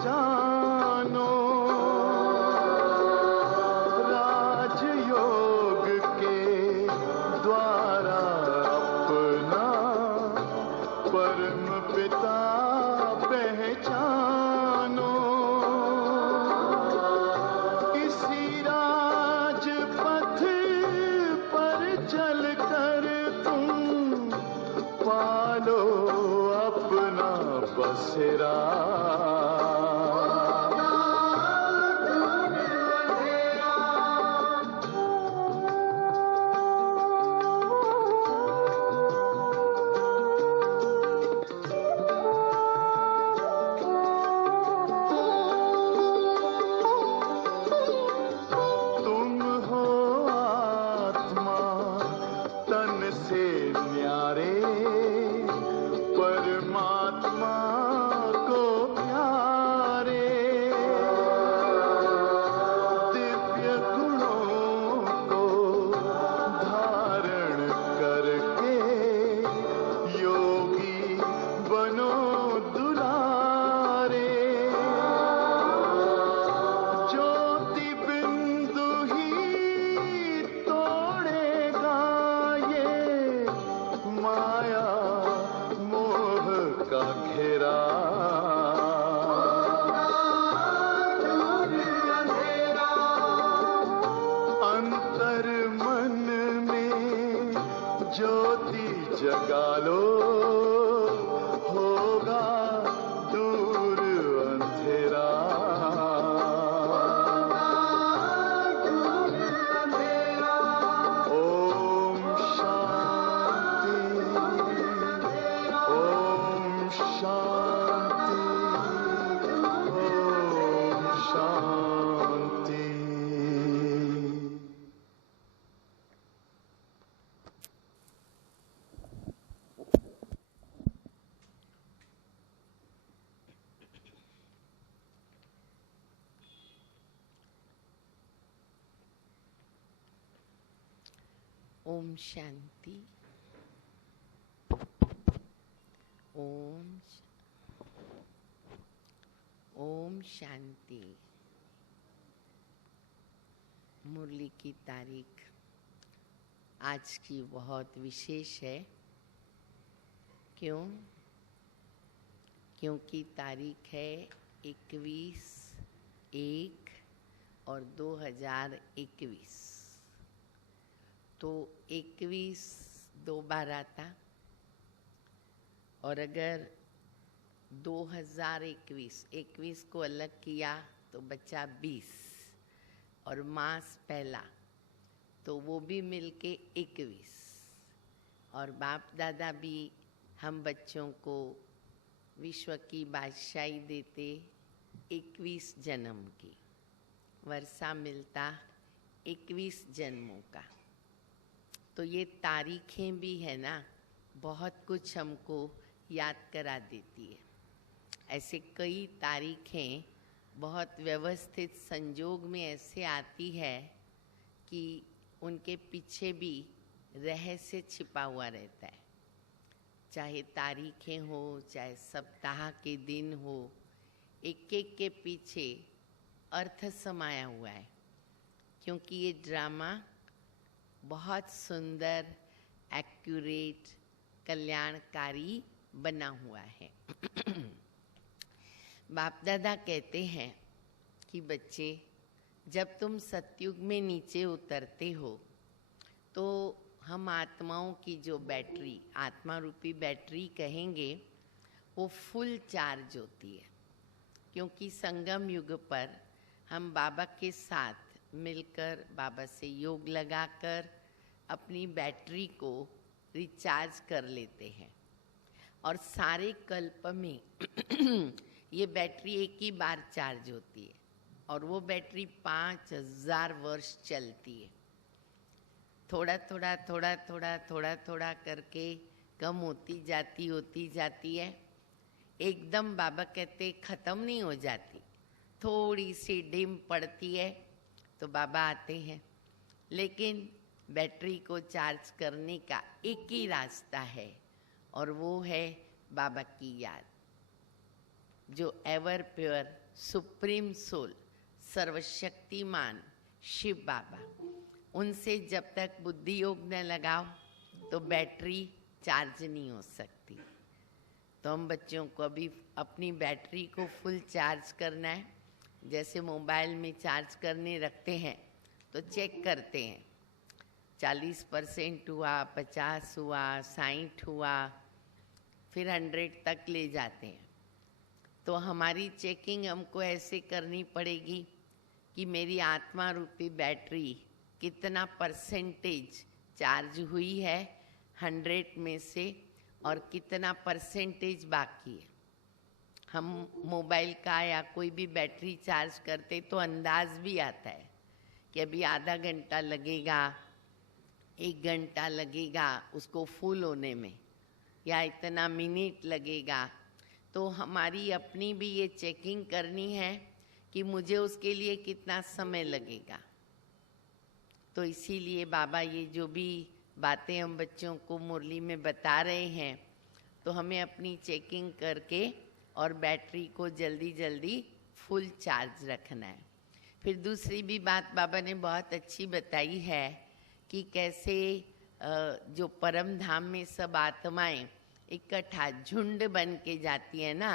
जानो, राजयोग के द्वारा अपना परम पिता पहचानो। इसी राजपथ पर चलकर तुम पालो अपना बसेरा। तुम हो आत्मा तन से न्यारे, परमात्मा को प्यारे। दिव्य गुणों को धारण करके योगी बनो दुलारे। ज्योति बिंदु ही तोड़ेगा ये माया मोह का घेरा। अंतर मन में ज्योति जगा लो, होगा दूर अंधेरा। ओम शांति, ओम शांति, ओम शांति। ओम शांति। ओम शांति। मुरली की तारीख आज की बहुत विशेष है। क्यों? क्योंकि तारीख है 21/1/2021। तो 21 2 बार आता, और अगर 2021 को अलग किया तो बचा 20, और मास पहला तो वो भी मिलके 21। और बाप दादा भी हम बच्चों को विश्व की बादशाही देते 21 जन्म की, वर्षा मिलता 21 जन्मों का। तो ये तारीखें भी है ना, बहुत कुछ हमको याद करा देती है। ऐसे कई तारीखें बहुत व्यवस्थित संजोग में ऐसे आती है कि उनके पीछे भी रहस्य छिपा हुआ रहता है। चाहे तारीखें हो, चाहे सप्ताह के दिन हो, एक एक के पीछे अर्थ समाया हुआ है। क्योंकि ये ड्रामा बहुत सुंदर, एक्यूरेट, कल्याणकारी बना हुआ है। बाप दादा कहते हैं कि बच्चे, जब तुम सतयुग में नीचे उतरते हो तो हम आत्माओं की जो बैटरी, आत्मा रूपी बैटरी कहेंगे, वो फुल चार्ज होती है। क्योंकि संगम युग पर हम बाबा के साथ मिलकर, बाबा से योग लगाकर अपनी बैटरी को रिचार्ज कर लेते हैं। और सारे कल्प में ये बैटरी एक ही बार चार्ज होती है, और वो बैटरी 5000 वर्ष चलती है। थोड़ा थोड़ा थोड़ा थोड़ा थोड़ा थोड़ा करके कम होती जाती है। एकदम बाबा कहते ख़त्म नहीं हो जाती, थोड़ी सी डिम पड़ती है तो बाबा आते हैं। लेकिन बैटरी को चार्ज करने का एक ही रास्ता है, और वो है बाबा की याद, जो एवर प्योर सुप्रीम सोल, सर्वशक्तिमान शिव बाबा, उनसे जब तक बुद्धि योग न लगाओ तो बैटरी चार्ज नहीं हो सकती। तो हम बच्चों को अभी अपनी बैटरी को फुल चार्ज करना है। जैसे मोबाइल में चार्ज करने रखते हैं तो चेक करते हैं, 40% हुआ, 50 हुआ, 60 हुआ, फिर 100 तक ले जाते हैं। तो हमारी चेकिंग हमको ऐसे करनी पड़ेगी कि मेरी आत्मा रूपी बैटरी कितना परसेंटेज चार्ज हुई है 100 में से और कितना परसेंटेज बाकी है। हम मोबाइल का या कोई भी बैटरी चार्ज करते तो अंदाज भी आता है कि अभी आधा घंटा लगेगा, 1 घंटा लगेगा उसको फुल होने में, या इतना मिनट लगेगा। तो हमारी अपनी भी ये चेकिंग करनी है कि मुझे उसके लिए कितना समय लगेगा। तो इसीलिए बाबा ये जो भी बातें हम बच्चों को मुरली में बता रहे हैं, तो हमें अपनी चेकिंग करके और बैटरी को जल्दी जल्दी फुल चार्ज रखना है। फिर दूसरी भी बात बाबा ने बहुत अच्छी बताई है कि कैसे जो परम धाम में सब आत्माएं इकट्ठा झुंड बन के जाती है ना,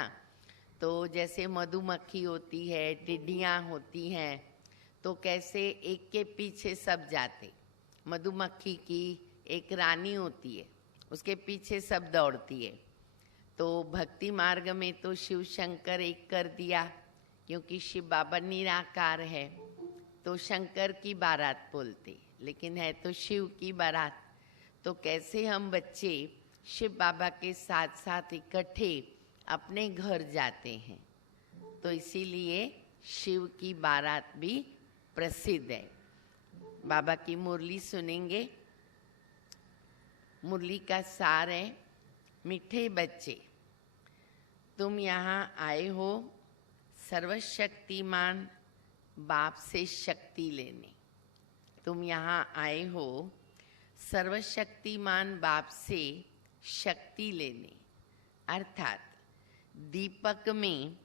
तो जैसे मधुमक्खी होती है, टिड्डियाँ होती हैं, तो कैसे एक के पीछे सब जाते। मधुमक्खी की एक रानी होती है, उसके पीछे सब दौड़ती है। तो भक्ति मार्ग में तो शिव शंकर एक कर दिया, क्योंकि शिव बाबा निराकार है तो शंकर की बारात बोलते, लेकिन है तो शिव की बारात। तो कैसे हम बच्चे शिव बाबा के साथ साथ इकट्ठे अपने घर जाते हैं। तो इसीलिए शिव की बारात भी प्रसिद्ध है। बाबा की मुरली सुनेंगे। मुरली का सार है, मीठे बच्चे तुम यहाँ आए हो सर्वशक्तिमान बाप से शक्ति लेने। तुम यहाँ आए हो सर्वशक्तिमान बाप से शक्ति लेने, अर्थात दीपक में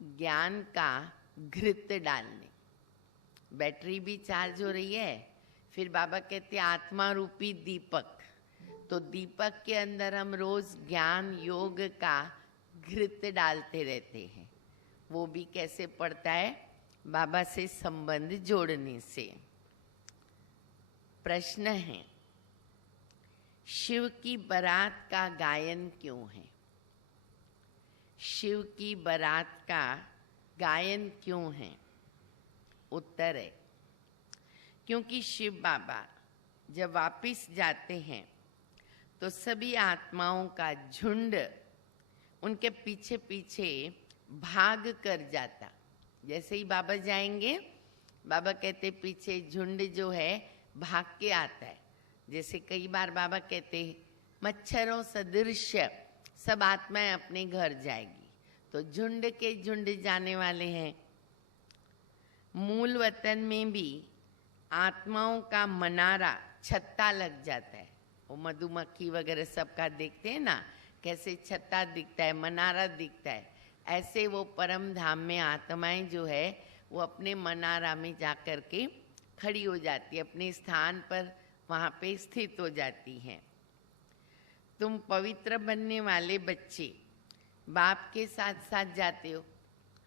ज्ञान का घृत डालने। बैटरी भी चार्ज हो रही है, फिर बाबा कहते आत्मा रूपी दीपक, तो दीपक के अंदर हम रोज ज्ञान योग का घृत डालते रहते हैं। वो भी कैसे पड़ता है? बाबा से संबंध जोड़ने से। प्रश्न है, शिव की बारात का गायन क्यों है? शिव की बारात का गायन क्यों है? उत्तर है, क्योंकि शिव बाबा जब वापिस जाते हैं तो सभी आत्माओं का झुंड उनके पीछे पीछे भाग कर जाता। जैसे ही बाबा जाएंगे, बाबा कहते पीछे झुंड जो है भाग के आता है। जैसे कई बार बाबा कहते मच्छरों सदृश सब आत्माएं अपने घर जाएगी, तो झुंड के झुंड जाने वाले हैं। मूल वतन में भी आत्माओं का मनारा छत्ता लग जाता है। वो मधुमक्खी वगैरह सबका देखते हैं ना, कैसे छत्ता दिखता है, मनारा दिखता है। ऐसे वो परम धाम में आत्माएं जो है वो अपने मनारा में जा कर के खड़ी हो जाती है, अपने स्थान पर वहाँ पे स्थित हो जाती हैं। तुम पवित्र बनने वाले बच्चे बाप के साथ साथ जाते हो।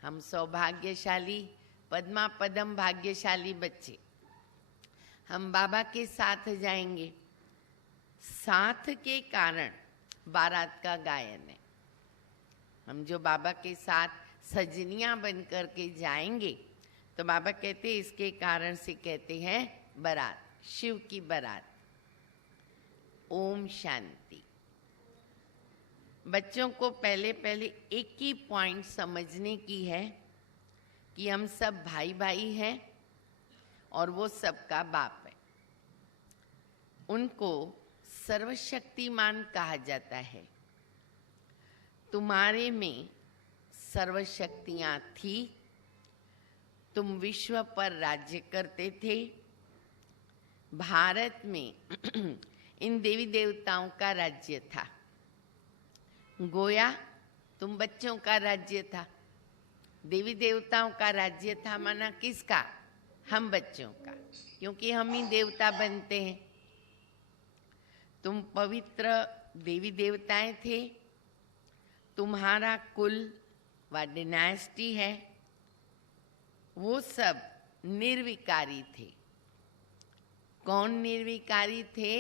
हम सौभाग्यशाली पद्मा पदम भाग्यशाली बच्चे, हम बाबा के साथ जाएंगे। साथ के कारण बारात का गायन है। हम जो बाबा के साथ सजनियां बन कर के जाएंगे, तो बाबा कहते हैं इसके कारण से कहते हैं बारात, शिव की बारात। ओम शांति। बच्चों को पहले पहले एक ही पॉइंट समझने की है कि हम सब भाई भाई हैं और वो सबका बाप है। उनको सर्वशक्तिमान कहा जाता है। तुम्हारे में सर्वशक्तियां थी, तुम विश्व पर राज्य करते थे। भारत में इन देवी देवताओं का राज्य था। गोया तुम बच्चों का राज्य था। देवी देवताओं का राज्य था, माना किसका? हम बच्चों का, क्योंकि हम ही देवता बनते हैं। तुम पवित्र देवी देवताएं थे, तुम्हारा कुल व डिनास्टी है, वो सब निर्विकारी थे। कौन निर्विकारी थे?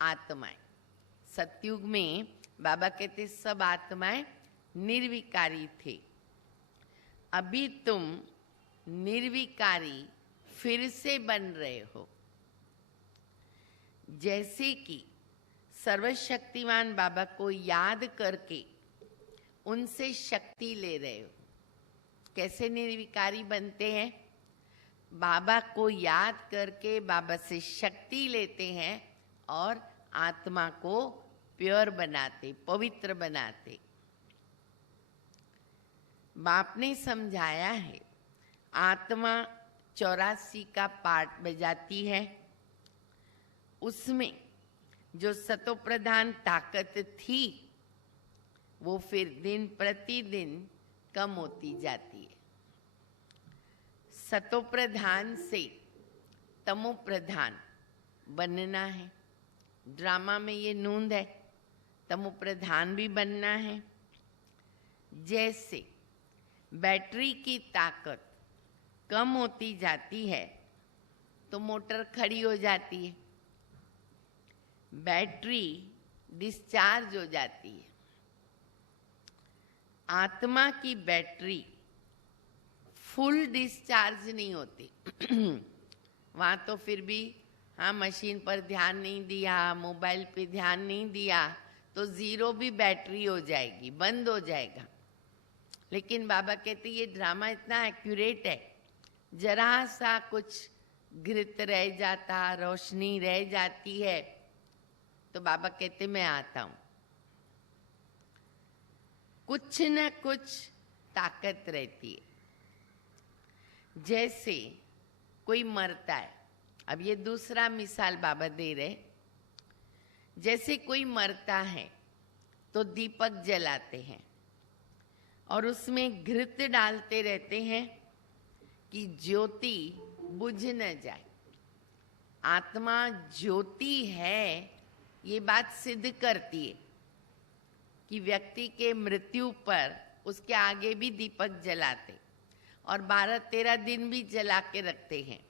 आत्माएं। सतयुग में बाबा कहते सब आत्माएं निर्विकारी थे। अभी तुम निर्विकारी फिर से बन रहे हो। जैसे कि सर्वशक्तिमान बाबा को याद करके उनसे शक्ति ले रहे हो। कैसे निर्विकारी बनते हैं? बाबा को याद करके बाबा से शक्ति लेते हैं और आत्मा को प्योर बनाते, पवित्र बनाते। बाप ने समझाया है, आत्मा 84 का पार्ट बजाती है। उसमें जो सतोप्रधान ताकत थी वो फिर दिन प्रतिदिन कम होती जाती है। सतोप्रधान से तमोप्रधान बनना है। ड्रामा में ये नूंद है, तमोप्रधान भी बनना है। जैसे बैटरी की ताकत कम होती जाती है तो मोटर खड़ी हो जाती है, बैटरी डिस्चार्ज हो जाती है। आत्मा की बैटरी फुल डिस्चार्ज नहीं होती। वहाँ तो फिर भी हाँ, मशीन पर ध्यान नहीं दिया, मोबाइल पे ध्यान नहीं दिया तो जीरो भी बैटरी हो जाएगी, बंद हो जाएगा। लेकिन बाबा कहते ये ड्रामा इतना एक्यूरेट है, जरा सा कुछ घृत रह जाता, रोशनी रह जाती है तो बाबा कहते मैं आता हूं। कुछ न कुछ ताकत रहती है। जैसे कोई मरता है, अब ये दूसरा मिसाल बाबा दे रहे। जैसे कोई मरता है तो दीपक जलाते हैं और उसमें घृत डालते रहते हैं कि ज्योति बुझ न जाए। आत्मा ज्योति है, ये बात सिद्ध करती है कि व्यक्ति के मृत्यु पर उसके आगे भी दीपक जलाते और 12-13 दिन भी जला के रखते हैं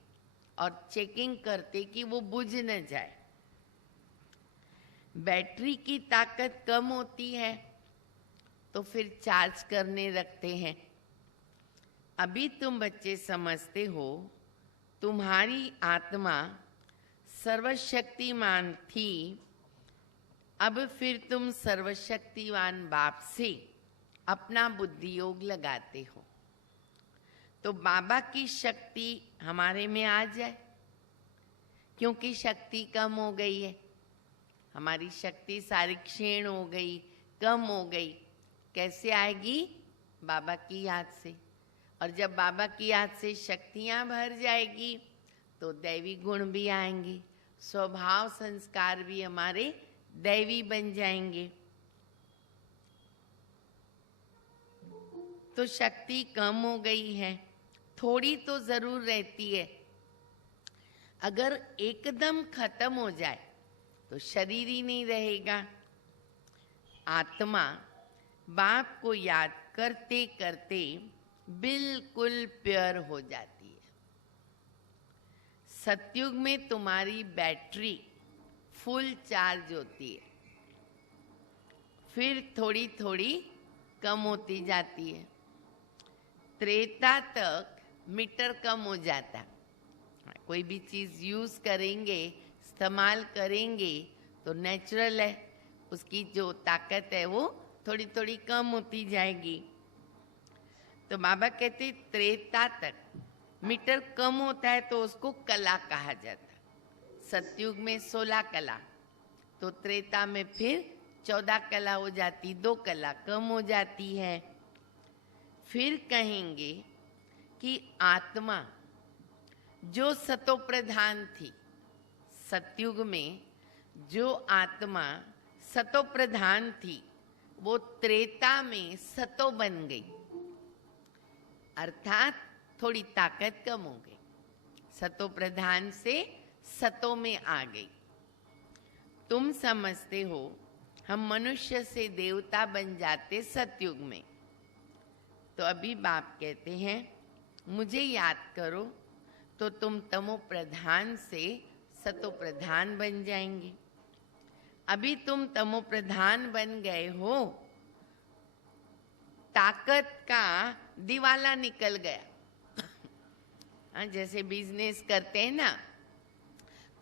और चेकिंग करते कि वो बुझ न जाए। बैटरी की ताकत कम होती है तो फिर चार्ज करने रखते हैं। अभी तुम बच्चे समझते हो तुम्हारी आत्मा सर्वशक्तिमान थी, अब फिर तुम सर्वशक्तिवान बाप से अपना बुद्धि योग लगाते हो तो बाबा की शक्ति हमारे में आ जाए, क्योंकि शक्ति कम हो गई है। हमारी शक्ति सारी क्षीण हो गई, कम हो गई। कैसे आएगी? बाबा की याद से। और जब बाबा की याद से शक्तियां भर जाएगी तो दैवी गुण भी आएंगे, स्वभाव संस्कार भी हमारे दैवी बन जाएंगे। तो शक्ति कम हो गई है, थोड़ी तो जरूर रहती है। अगर एकदम खत्म हो जाए तो शरीर ही नहीं रहेगा। आत्मा बाप को याद करते करते बिल्कुल प्योर हो जाती है। सतयुग में तुम्हारी बैटरी फुल चार्ज होती है, फिर थोड़ी थोड़ी कम होती जाती है। त्रेता तक मीटर कम हो जाता। कोई भी चीज यूज करेंगे, इस्तेमाल करेंगे तो नेचुरल है, उसकी जो ताकत है वो थोड़ी थोड़ी कम होती जाएगी। तो बाबा कहते त्रेता तक मीटर कम होता है तो उसको कला कहा जाता। सतयुग में 16 कला, तो त्रेता में फिर 14 कला हो जाती, 2 कला कम हो जाती है। फिर कहेंगे कि आत्मा जो सतो प्रधान थी, सतयुग में जो आत्मा सतो प्रधान थी वो त्रेता में सतो बन गई। अर्थात थोड़ी ताकत कम हो गई, सतो प्रधान से सतो में आ गई। तुम समझते हो हम मनुष्य से देवता बन जाते सतयुग में, तो अभी बाप कहते हैं मुझे याद करो तो तुम तमो प्रधान से सतो प्रधान बन जाएंगे। अभी तुम तमो प्रधान बन गए हो, ताकत का दिवाला निकल गया। जैसे बिजनेस करते हैं ना,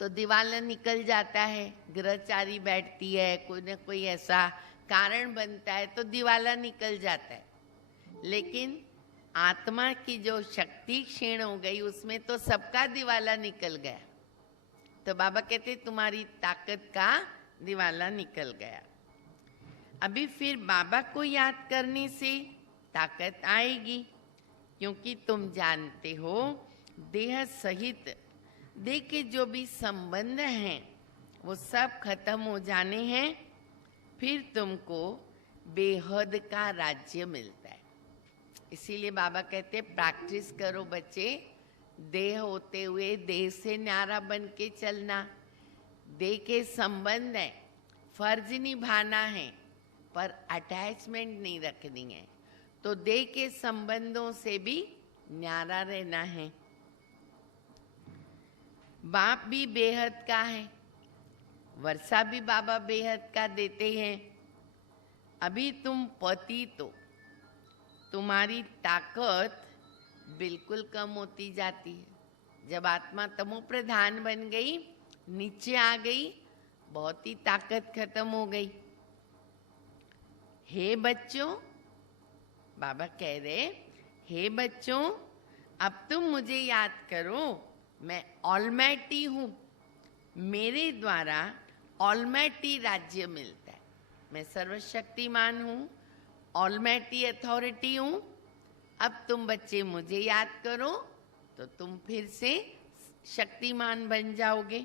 तो दिवाला निकल जाता है, गृहचारी बैठती है, कोई ना कोई ऐसा कारण बनता है तो दिवाला निकल जाता है। लेकिन आत्मा की जो शक्ति क्षीण हो गई, उसमें तो सबका दिवाला निकल गया। तो बाबा कहते तुम्हारी ताकत का दिवाला निकल गया। अभी फिर बाबा को याद करने से ताकत आएगी, क्योंकि तुम जानते हो देह सहित देह के जो भी संबंध हैं वो सब खत्म हो जाने हैं, फिर तुमको बेहद का राज्य मिलता है। इसीलिए बाबा कहते प्रैक्टिस करो बच्चे, देह होते हुए देह से न्यारा बन के चलना। देह के संबंध है, फर्ज निभाना है, पर अटैचमेंट नहीं रखनी है। तो देह के संबंधों से भी न्यारा रहना है। बाप भी बेहद का है, वर्षा भी बाबा बेहद का देते हैं। अभी तुम पति, तो तुम्हारी ताकत बिल्कुल कम होती जाती है। जब आत्मा तमो प्रधान बन गई, नीचे आ गई, बहुत ही ताकत खत्म हो गई। हे बच्चों, बाबा कह रहे हे बच्चों, अब तुम मुझे याद करो, मैं ऑलमाइटी हूँ, मेरे द्वारा ऑलमाइटी राज्य मिलता है। मैं सर्वशक्तिमान हूँ, ऑलमाइटी अथॉरिटी हूँ। अब तुम बच्चे मुझे याद करो तो तुम फिर से शक्तिमान बन जाओगे।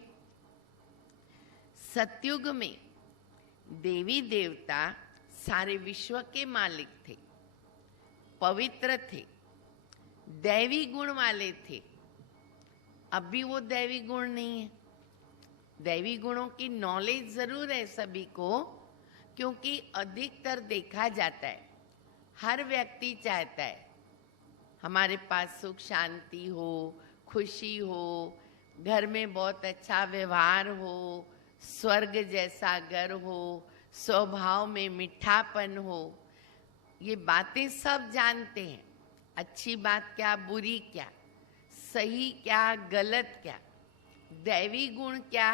सतयुग में देवी देवता सारे विश्व के मालिक थे, पवित्र थे, दैवी गुण वाले थे। अब भी वो दैवी गुण नहीं है। दैवी गुणों की नॉलेज जरूर है सभी को, क्योंकि अधिकतर देखा जाता है हर व्यक्ति चाहता है हमारे पास सुख शांति हो, खुशी हो, घर में बहुत अच्छा व्यवहार हो, स्वर्ग जैसा घर हो, स्वभाव में मीठापन हो। ये बातें सब जानते हैं, अच्छी बात क्या, बुरी क्या, सही क्या, गलत क्या, दैवी गुण क्या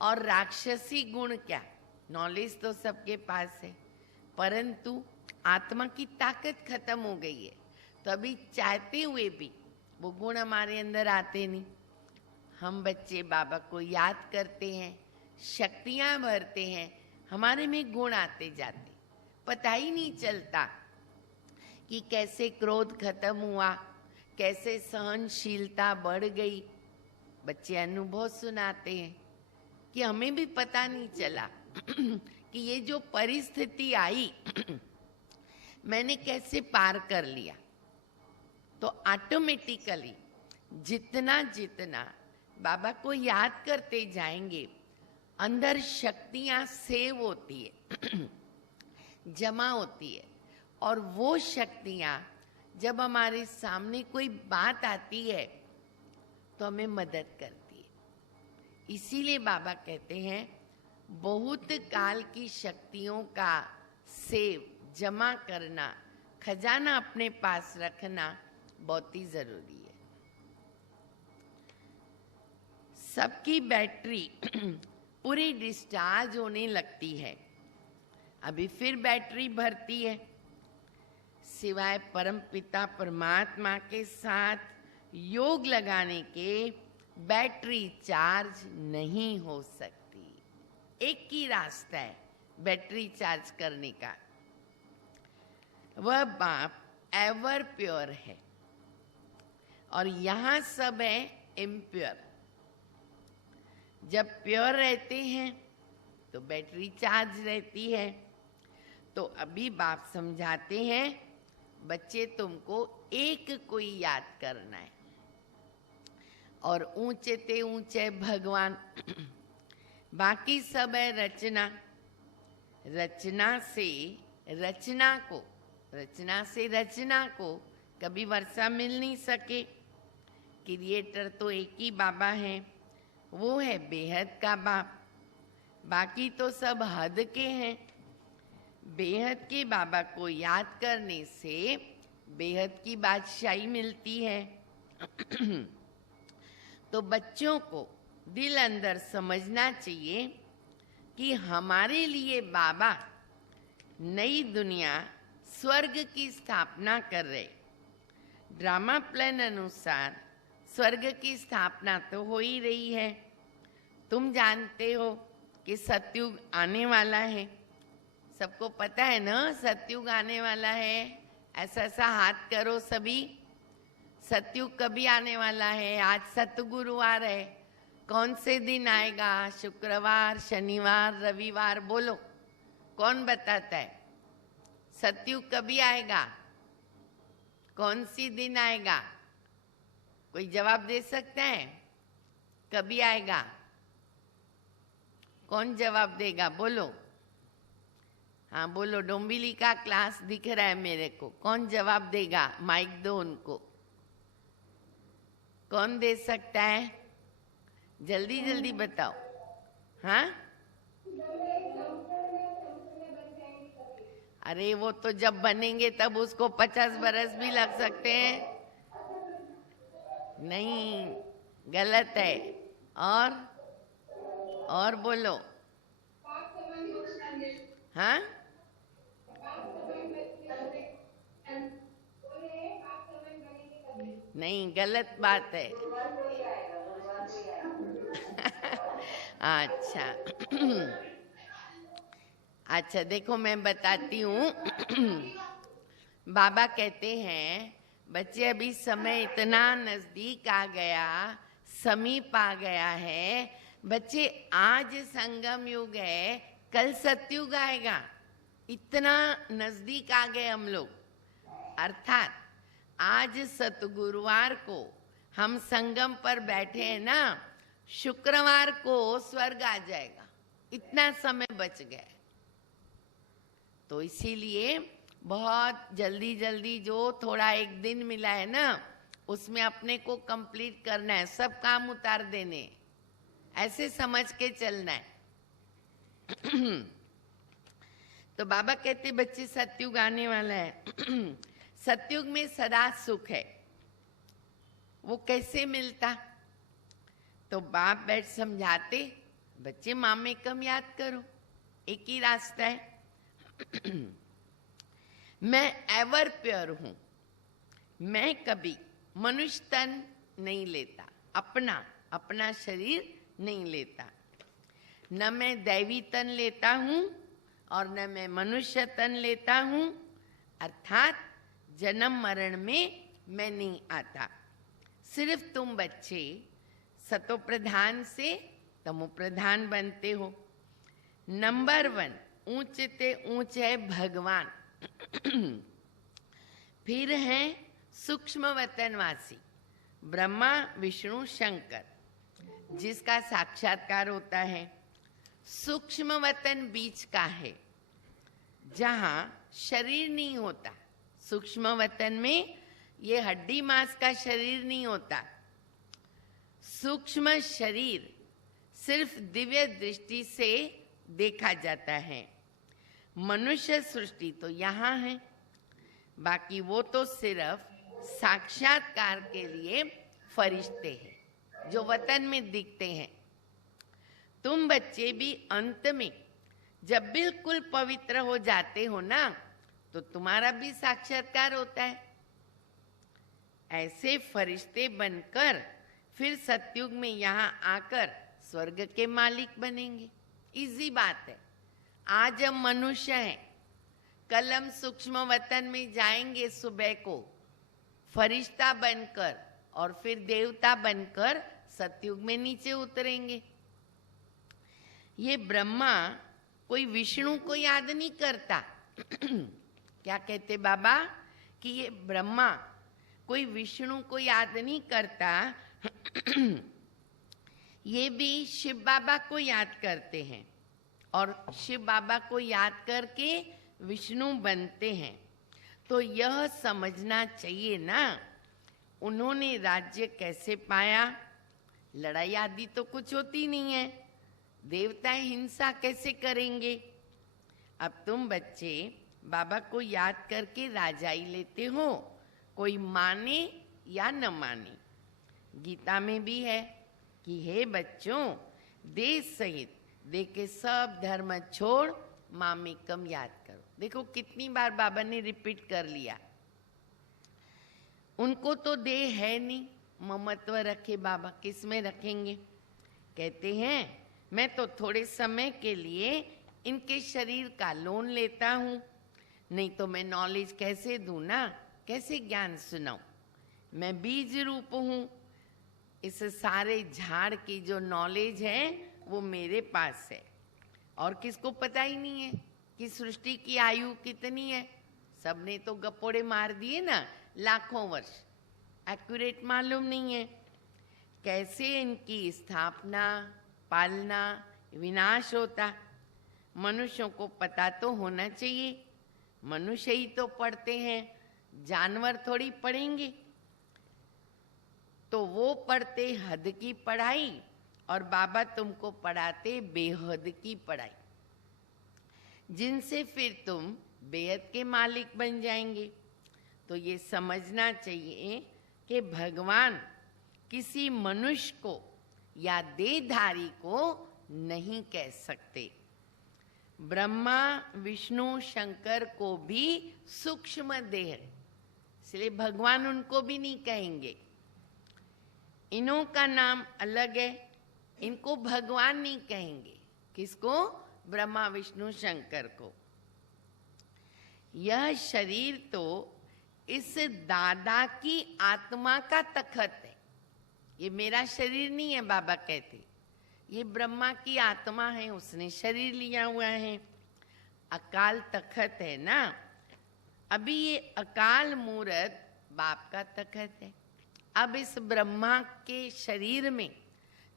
और राक्षसी गुण क्या, नॉलेज तो सबके पास है। परंतु आत्मा की ताकत खत्म हो गई है, तो अभी चाहते हुए भी वो गुण हमारे अंदर आते नहीं। हम बच्चे बाबा को याद करते हैं, शक्तियां भरते हैं, हमारे में गुण आते जाते, पता ही नहीं चलता कि कैसे क्रोध खत्म हुआ, कैसे सहनशीलता बढ़ गई। बच्चे अनुभव सुनाते हैं कि हमें भी पता नहीं चला कि ये जो परिस्थिति आई मैंने कैसे पार कर लिया। तो ऑटोमेटिकली जितना जितना बाबा को याद करते जाएंगे, अंदर शक्तियां सेव होती है जमा होती है, और वो शक्तियां जब हमारे सामने कोई बात आती है तो हमें मदद करती है। इसीलिए बाबा कहते हैं बहुत काल की शक्तियों का सेव जमा करना, खजाना अपने पास रखना बहुत ही जरूरी है। सबकी बैटरी पूरी डिस्चार्ज होने लगती है, अभी फिर बैटरी भरती है। सिवाय परमपिता परमात्मा के साथ योग लगाने के बैटरी चार्ज नहीं हो सकती। एक ही रास्ता है बैटरी चार्ज करने का, वह बाप एवर प्योर है और यहाँ सब है इम्प्योर। जब प्योर रहते हैं तो बैटरी चार्ज रहती है। तो अभी बाप समझाते हैं बच्चे तुमको एक कोई याद करना है, और ऊंचे ते ऊंचे भगवान, बाकी सब है रचना। रचना से रचना को कभी वर्षा मिल नहीं सके। क्रिएटर तो एक ही बाबा है, वो है बेहद का बाप। बाकी तो सब हद के हैं। बेहद के बाबा को याद करने से बेहद की बादशाही मिलती है। तो बच्चों को दिल अंदर समझना चाहिए कि हमारे लिए बाबा नई दुनिया स्वर्ग की स्थापना कर रहे। ड्रामा प्लान अनुसार स्वर्ग की स्थापना तो हो ही रही है। तुम जानते हो कि सतयुग आने वाला है। सबको पता है ना सतयुग आने वाला है? ऐसा ऐसा हाथ करो सभी। सतयुग कभी आने वाला है? आज सतगुरुवार है। कौन से दिन आएगा? शुक्रवार, शनिवार, रविवार? बोलो, कौन बताता है? सतयुग कभी आएगा? कौन सी दिन आएगा? कोई जवाब दे सकता है? कभी आएगा? कौन जवाब देगा? बोलो। हाँ बोलो, डोंबिवली का क्लास दिख रहा है मेरे को। कौन जवाब देगा? माइक दो उनको। कौन दे सकता है? जल्दी जल्दी बताओ। हाँ, अरे वो तो जब बनेंगे तब उसको 50 बरस भी लग सकते हैं। नहीं, गलत है। और बोलो। हाँ, नहीं, गलत बात है। अच्छा अच्छा, देखो मैं बताती हूँ। बाबा कहते हैं बच्चे अभी समय इतना नजदीक आ गया, समीप आ गया है। बच्चे आज संगम युग है, कल सतयुग आएगा। इतना नजदीक आ गए हम लोग। अर्थात आज सतगुरुवार को हम संगम पर बैठे हैं ना, शुक्रवार को स्वर्ग आ जाएगा। इतना समय बच गया। तो इसीलिए बहुत जल्दी जल्दी जो थोड़ा एक दिन मिला है ना, उसमें अपने को कंप्लीट करना है, सब काम उतार देने, ऐसे समझ के चलना है। तो बाबा कहते बच्चे सतयुग आने वाला है। सतयुग में सदा सुख है। वो कैसे मिलता? तो बाप बैठ समझाते, बच्चे मामे कम याद करो, एक ही रास्ता है। मैं एवर प्योर हूं। मैं कभी मनुष्य तन नहीं लेता, अपना शरीर नहीं लेता। न मैं दैवी तन लेता हूं और न मैं मनुष्य तन लेता हूं। अर्थात जन्म मरण में मैं नहीं आता। सिर्फ तुम बच्चे सतो प्रधान से तमो प्रधान बनते हो। नंबर 1 ऊंचे ते ऊंचे है भगवान। फिर हैं सूक्ष्म वतनवासी ब्रह्मा, विष्णु, शंकर, जिसका साक्षात्कार होता है। सूक्ष्म वतन बीच का है, जहां शरीर नहीं होता। सूक्ष्म वतन में ये हड्डी मांस का शरीर नहीं होता। सूक्ष्म शरीर सिर्फ दिव्य दृष्टि से देखा जाता है। मनुष्य सृष्टि तो यहाँ है, बाकी वो तो सिर्फ साक्षात्कार के लिए फरिश्ते हैं जो वतन में दिखते हैं। तुम बच्चे भी अंत में जब बिल्कुल पवित्र हो जाते हो ना, तो तुम्हारा भी साक्षात्कार होता है। ऐसे फरिश्ते बनकर फिर सतयुग में यहाँ आकर स्वर्ग के मालिक बनेंगे। इजी बात है। आज हम मनुष्य हैं, कल हम सूक्ष्म वतन में जाएंगे सुबह को फरिश्ता बनकर, और फिर देवता बनकर सतयुग में नीचे उतरेंगे। ये ब्रह्मा कोई विष्णु को याद नहीं करता। क्या कहते बाबा कि ये ब्रह्मा कोई विष्णु को याद नहीं करता, ये भी शिव बाबा को याद करते हैं और शिव बाबा को याद करके विष्णु बनते हैं। तो यह समझना चाहिए ना, उन्होंने राज्य कैसे पाया? लड़ाई आदि तो कुछ होती नहीं है, देवता हिंसा कैसे करेंगे? अब तुम बच्चे बाबा को याद करके राजाई लेते हो, कोई माने या न माने। गीता में भी है कि हे बच्चों, देश सहित देह के सब धर्म छोड़ मामेकम याद करो। देखो कितनी बार बाबा ने रिपीट कर लिया। उनको तो देह है नहीं, ममत्व रखे बाबा, किस में रखेंगे? कहते हैं मैं तो थोड़े समय के लिए इनके शरीर का लोन लेता हूँ, नहीं तो मैं नॉलेज कैसे दूँ ना, कैसे ज्ञान सुनाऊं? मैं बीज रूप हूँ, इस सारे झाड़ की जो नॉलेज है वो मेरे पास है। और किसको पता ही नहीं है कि सृष्टि की आयु कितनी है। सबने तो गप्पोड़े मार दिए ना, लाखों वर्ष, एक्यूरेट मालूम नहीं है। कैसे इनकी स्थापना, पालना, विनाश होता, मनुष्यों को पता तो होना चाहिए। मनुष्य ही तो पढ़ते हैं, जानवर थोड़ी पढ़ेंगे। तो वो पढ़ते हद की पढ़ाई और बाबा तुमको पढ़ाते बेहद की पढ़ाई, जिनसे फिर तुम बेहद के मालिक बन जाएंगे। तो ये समझना चाहिए कि भगवान किसी मनुष्य को या देहधारी को नहीं कह सकते। ब्रह्मा, विष्णु, शंकर को भी सूक्ष्म देह है, इसलिए भगवान उनको भी नहीं कहेंगे। इन्हों का नाम अलग है, इनको भगवान नहीं कहेंगे। किसको? ब्रह्मा, विष्णु, शंकर को। यह शरीर तो इस दादा की आत्मा का तखत है, ये मेरा शरीर नहीं है। बाबा कहते ये ब्रह्मा की आत्मा है, उसने शरीर लिया हुआ है। अकाल तखत है ना, अभी ये अकाल मूर्त बाप का तखत है। अब इस ब्रह्मा के शरीर में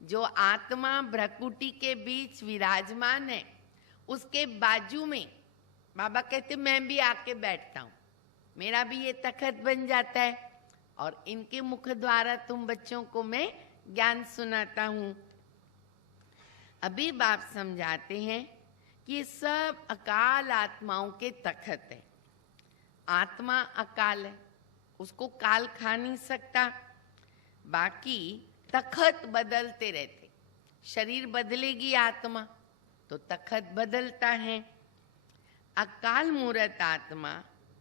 जो आत्मा भ्रकुटी के बीच विराजमान है, उसके बाजू में बाबा कहते मैं भी आके बैठता हूँ, मेरा भी ये तखत बन जाता है और इनके मुख द्वारा तुम बच्चों को मैं ज्ञान सुनाता हूँ। अभी बाप समझाते हैं कि ये सब अकाल आत्माओं के तखत है। आत्मा अकाल है, उसको काल खा नहीं सकता। बाकी तखत बदलते रहते, शरीर बदलेगी आत्मा तो तखत बदलता है। अकाल मूर्त आत्मा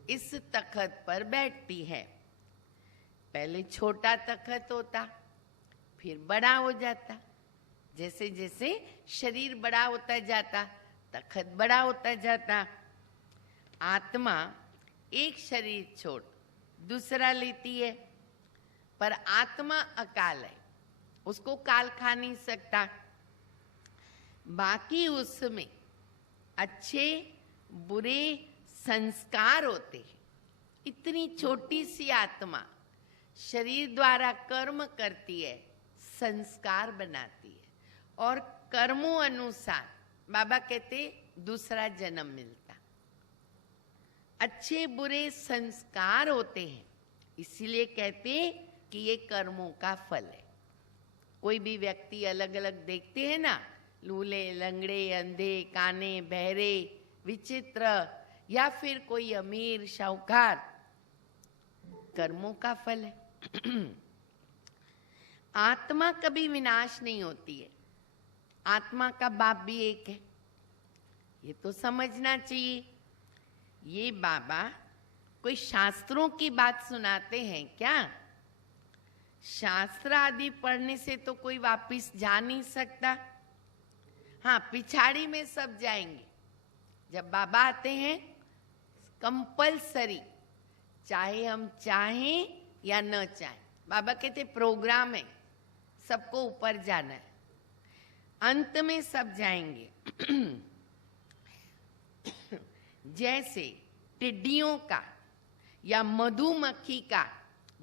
इस तखत पर बैठती है। पहले छोटा तखत होता, फिर बड़ा हो जाता। जैसे जैसे शरीर बड़ा होता जाता, तखत बड़ा होता जाता। आत्मा एक शरीर छोड़ दूसरा लेती है, पर आत्मा अकाल है, उसको काल खा नहीं सकता। बाकी उसमें अच्छे बुरे संस्कार होते हैं। इतनी छोटी सी आत्मा शरीर द्वारा कर्म करती है, संस्कार बनाती है और कर्मों अनुसार बाबा कहते दूसरा जन्म मिलता। अच्छे बुरे संस्कार होते हैं, इसीलिए कहते कि ये कर्मों का फल है। कोई भी व्यक्ति अलग अलग देखते हैं ना, लूले, लंगड़े, अंधे, काने, बहरे, विचित्र, या फिर कोई अमीर, शाहूकार, कर्मों का फल है। आत्मा कभी विनाश नहीं होती है, आत्मा का बाप भी एक है, ये तो समझना चाहिए। ये बाबा कोई शास्त्रों की बात सुनाते हैं क्या? शास्त्र आदि पढ़ने से तो कोई वापिस जा नहीं सकता। हाँ, पिछाड़ी में सब जाएंगे। जब बाबा आते हैं कंपलसरी, चाहे हम चाहें या न चाहें, बाबा कहते प्रोग्राम है, सबको ऊपर जाना है। अंत में सब जाएंगे। जैसे टिड्डियों का या मधुमक्खी का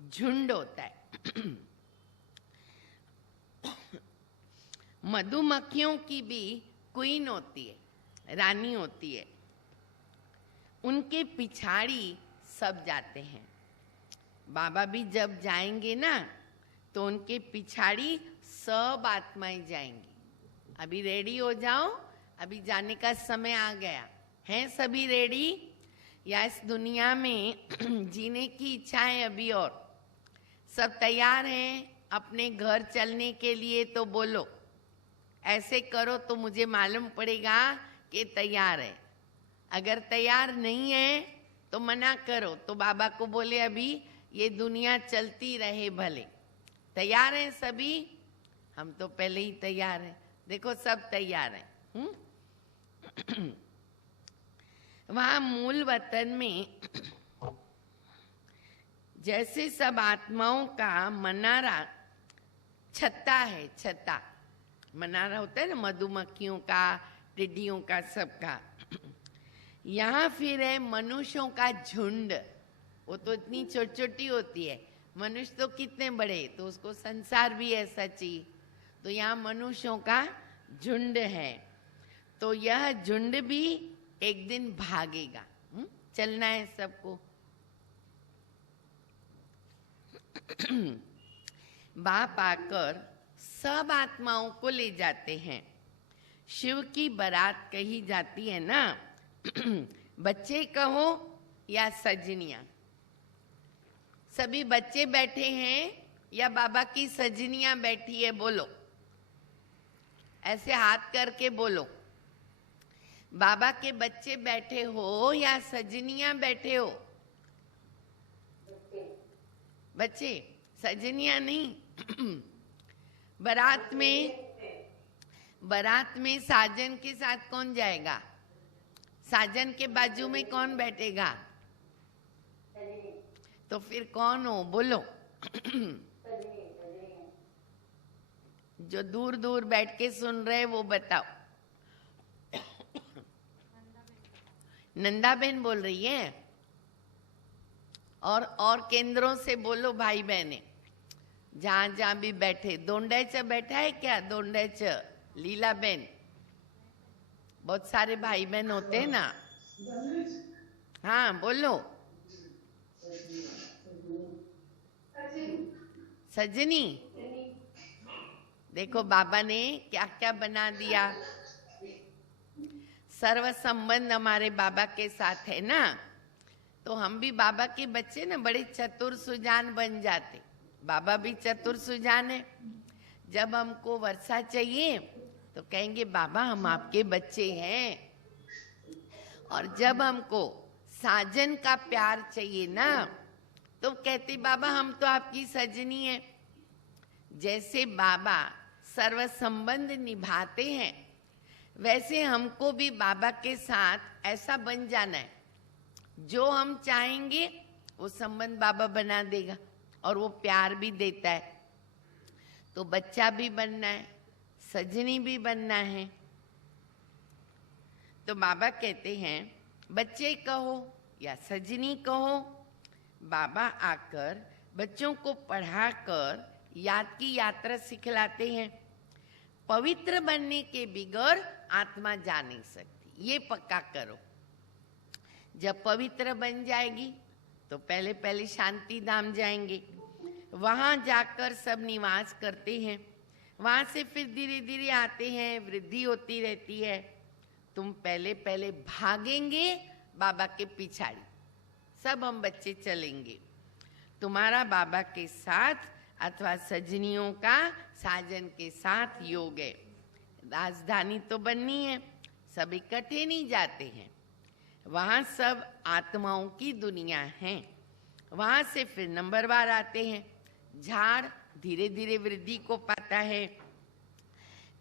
झुंड होता है। मधुमक्खियों की भी क्वीन होती है, रानी होती है। उनके पिछाड़ी सब जाते हैं। बाबा भी जब जाएंगे ना तो उनके पिछाड़ी सब आत्माएं जाएंगी। अभी रेडी हो जाओ, अभी जाने का समय आ गया। हैं सभी रेडी? या इस दुनिया में जीने की इच्छा है अभी? और सब तैयार हैं अपने घर चलने के लिए? तो बोलो, ऐसे करो तो मुझे मालूम पड़ेगा कि तैयार है। अगर तैयार नहीं है तो मना करो, तो बाबा को बोले अभी ये दुनिया चलती रहे भले। तैयार हैं सभी? हम तो पहले ही तैयार हैं। देखो सब तैयार हैं। वहां मूल वतन में जैसे सब आत्माओं का मनारा छत्ता है, छत्ता मनारा होता है ना, मधुमक्खियों का, टिड्डियों का, सबका। यहाँ फिर है मनुष्यों का झुंड। वो तो इतनी छोटी छोटी होती है, मनुष्य तो कितने बड़े, तो उसको संसार भी है सच्ची। तो यहाँ मनुष्यों का झुंड है। तो यह झुंड भी एक दिन भागेगा। चलना है सबको। बाप आकर सब आत्माओं को ले जाते हैं। शिव की बारात कही जाती है ना। बच्चे कहो या सजनियां, सभी बच्चे बैठे हैं या बाबा की सजनियां बैठी है? बोलो, ऐसे हाथ करके बोलो। बाबा के बच्चे बैठे हो या सजनियां बैठे हो? बच्चे, सजनियां नहीं। बारात में साजन के साथ कौन जाएगा? साजन के बाजू में कौन बैठेगा? तो फिर कौन हो? बोलो। जो दूर दूर बैठ के सुन रहे वो बताओ। नंदा बहन बोल रही है। और केंद्रों से बोलो भाई बहने, जहां जहां भी बैठे। दोंडेच बैठा है क्या? दोंडेच लीला बहन, बहुत सारे भाई बहन होते हैं ना। हाँ बोलो। सजनी, देखो बाबा ने क्या क्या बना दिया। सर्व संबंध हमारे बाबा के साथ है ना, तो हम भी बाबा के बच्चे ना बड़े चतुर सुजान बन जाते। बाबा भी चतुर सुजान है। जब हमको वर्षा चाहिए तो कहेंगे बाबा हम आपके बच्चे हैं। और जब हमको साजन का प्यार चाहिए ना, तो कहते बाबा हम तो आपकी सजनी है। जैसे बाबा सर्व संबंध निभाते हैं, वैसे हमको भी बाबा के साथ ऐसा बन जाना है। जो हम चाहेंगे वो संबंध बाबा बना देगा, और वो प्यार भी देता है। तो बच्चा भी बनना है, सजनी भी बनना है। तो बाबा कहते हैं बच्चे कहो या सजनी कहो। बाबा आकर बच्चों को पढ़ाकर याद की यात्रा सिखलाते हैं। पवित्र बनने के बिगैर आत्मा जा नहीं सकती, ये पक्का करो। जब पवित्र बन जाएगी तो पहले पहले शांति धाम जाएंगे, वहां जाकर सब निवास करते हैं। वहां से फिर धीरे धीरे आते हैं, वृद्धि होती रहती है। तुम पहले पहले भागेंगे बाबा के पिछाड़ी, सब हम बच्चे चलेंगे। तुम्हारा बाबा के साथ अथवा सजनियों का साजन के साथ योग है। राजधानी तो बननी है, सब इकट्ठे नहीं जाते हैं। वहां सब आत्माओं की दुनिया है। वहां से फिर नंबरवार आते हैं। झाड़ धीरे धीरे वृद्धि को पाता है।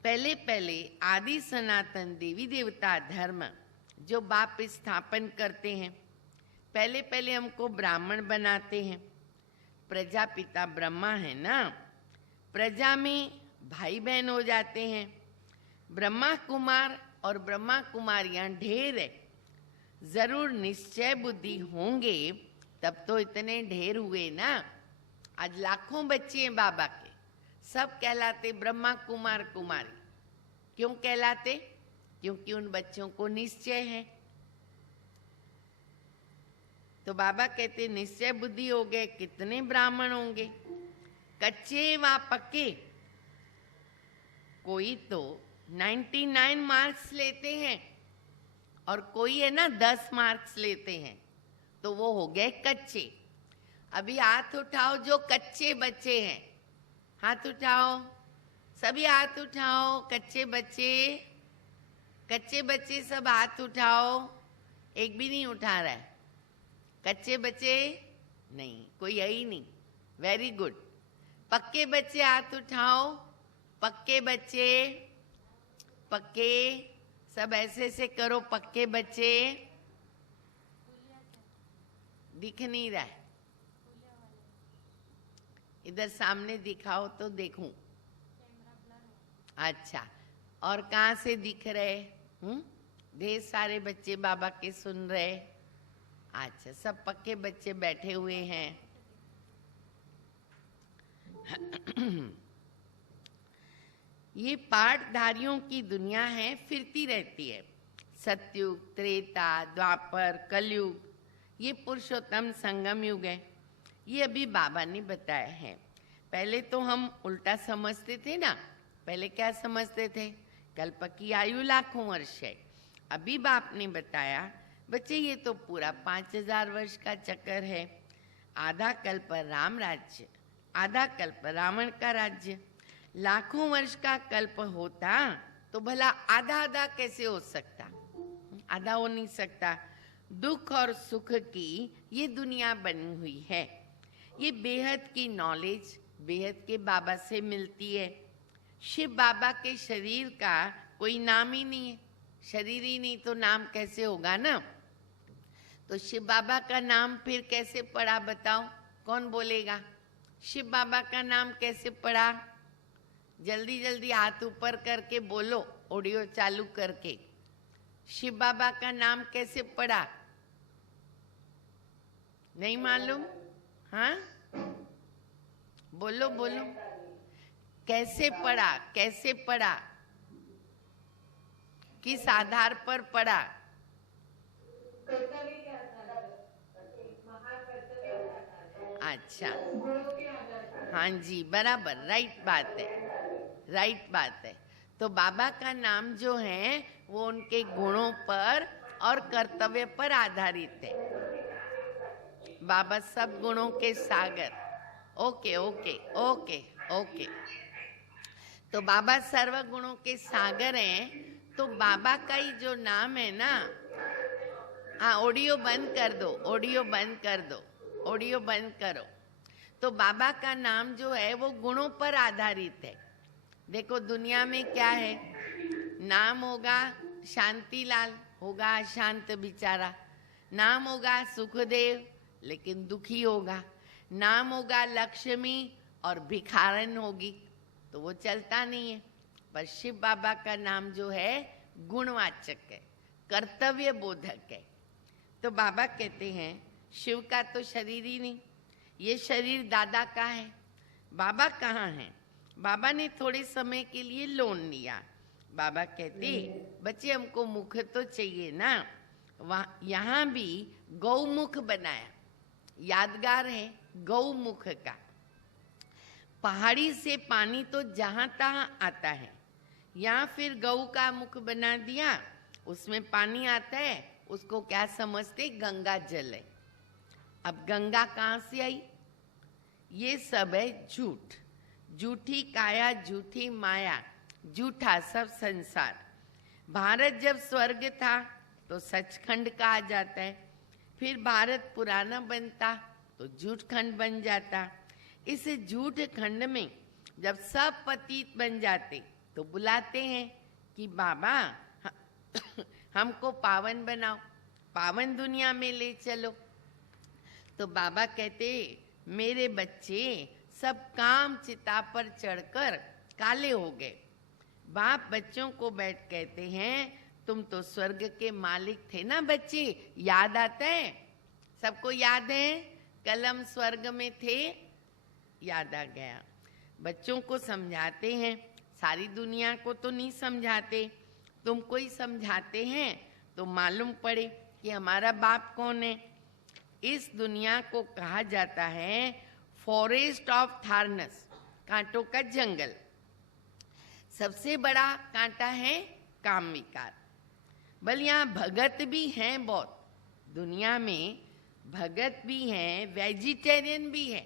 पहले पहले आदि सनातन देवी देवता धर्म जो बाप स्थापन करते हैं, पहले पहले हमको ब्राह्मण बनाते हैं। प्रजापिता ब्रह्मा है ना, प्रजा में भाई बहन हो जाते हैं। ब्रह्मा कुमार और ब्रह्मा कुमारियां ढेर है। जरूर निश्चय बुद्धि होंगे तब तो इतने ढेर हुए ना। आज लाखों बच्चे हैं बाबा के, सब कहलाते ब्रह्मा कुमार कुमारी। क्यों कहलाते? क्योंकि उन बच्चों को निश्चय है। तो बाबा कहते निश्चय बुद्धि हो गए, कितने ब्राह्मण होंगे, कच्चे व पक्के। कोई तो 99 मार्क्स लेते हैं और कोई है ना 10 मार्क्स लेते हैं, तो वो हो गए कच्चे। अभी हाथ उठाओ जो कच्चे बच्चे हैं, हाथ उठाओ, सभी हाथ उठाओ। कच्चे बच्चे, कच्चे बच्चे सब हाथ उठाओ। एक भी नहीं उठा रहा है। कच्चे बच्चे नहीं, कोई है ही नहीं। Very good. पक्के बच्चे हाथ उठाओ। पक्के बच्चे, पक्के सब ऐसे से करो। पक्के बच्चे, दिख नहीं रहा है, इधर सामने दिखाओ तो देखूं। अच्छा, और कहाँ से दिख रहे? ढेर सारे बच्चे बाबा के सुन रहे। अच्छा, सब पक्के बच्चे बैठे हुए हैं। ये पाठधारियों की दुनिया है, फिरती रहती है। सतयुग, त्रेता, द्वापर, कलयुग, ये पुरुषोत्तम संगम युग है। ये अभी बाबा ने बताया है। पहले तो हम उल्टा समझते थे ना। पहले क्या समझते थे? कल्प की आयु लाखों वर्ष है। अभी बाप ने बताया बच्चे ये तो पूरा 5000 वर्ष का चक्कर है। आधा कल्प राम राज्य, आधा कल्प रावण का राज्य। लाखों वर्ष का कल्प होता तो भला आधा आधा कैसे हो सकता? आधा हो नहीं सकता। दुख और सुख की ये दुनिया बनी हुई है। ये बेहद की नॉलेज बेहद के बाबा से मिलती है। शिव बाबा के शरीर का कोई नाम ही नहीं है। शरीर ही नहीं तो नाम कैसे होगा ना? तो शिव बाबा का नाम फिर कैसे पड़ा बताओ? कौन बोलेगा? शिव बाबा का नाम कैसे पड़ा? जल्दी जल्दी हाथ ऊपर करके बोलो, ऑडियो चालू करके। शिव बाबा का नाम कैसे पड़ा? नहीं मालूम? हाँ, बोलो बोलो, कैसे पढ़ा? कैसे पढ़ा? किस आधार पर पढ़ा? अच्छा, हाँ जी, बराबर, राइट बात है, राइट बात है। तो बाबा का नाम जो है वो उनके गुणों पर और कर्तव्य पर आधारित है। बाबा सब गुणों के सागर। Okay okay okay okay. तो बाबा सर्व गुणों के सागर हैं। तो बाबा का ही जो नाम है ना, हाँ, ऑडियो बंद कर दो, ऑडियो बंद कर दो, ऑडियो बंद करो। तो बाबा का नाम जो है वो गुणों पर आधारित है। देखो दुनिया में क्या है, नाम होगा शांतिलाल, होगा शांत बेचारा। नाम होगा सुखदेव, लेकिन दुखी होगा। नाम होगा लक्ष्मी और भिखारन होगी, तो वो चलता नहीं है। पर शिव बाबा का नाम जो है गुणवाचक है, कर्तव्य बोधक है। तो बाबा कहते हैं शिव का तो शरीर ही नहीं, ये शरीर दादा का है। बाबा कहाँ हैं? बाबा ने थोड़े समय के लिए लोन लिया। बाबा कहते बच्चे हमको मुख तो चाहिए ना। वहाँ यहाँ भी गौमुख बनाया, यादगार है गौमुख का। पहाड़ी से पानी तो जहाँ तहाँ आता है, यहाँ फिर गौ का मुख बना दिया, उसमें पानी आता है, उसको क्या समझते? गंगा जल है। अब गंगा कहाँ से आई? ये सब है झूठ, झूठी काया, झूठी माया, झूठा सब संसार। भारत जब स्वर्ग था तो सचखंड कहा जाता है, फिर भारत पुराना बनता तो झूठ खंड बन जाता। इस झूठ खंड में जब सब पतित बन जाते तो बुलाते हैं कि बाबा हमको पावन बनाओ, पावन दुनिया में ले चलो। तो बाबा कहते मेरे बच्चे सब काम चिता पर चढ़कर काले हो गए। बाप बच्चों को बैठ कहते हैं तुम तो स्वर्ग के मालिक थे ना बच्चे, याद आता है? सबको याद है? कलम स्वर्ग में थे, याद आ गया। बच्चों को समझाते हैं, सारी दुनिया को तो नहीं समझाते, तुमको ही समझाते हैं तो मालूम पड़े कि हमारा बाप कौन है। इस दुनिया को कहा जाता है फॉरेस्ट ऑफ थार्नस, कांटों का जंगल। सबसे बड़ा कांटा है काम विकार। बल यहाँ भगत भी हैं बहुत, दुनिया में भगत भी हैं, वेजिटेरियन भी है,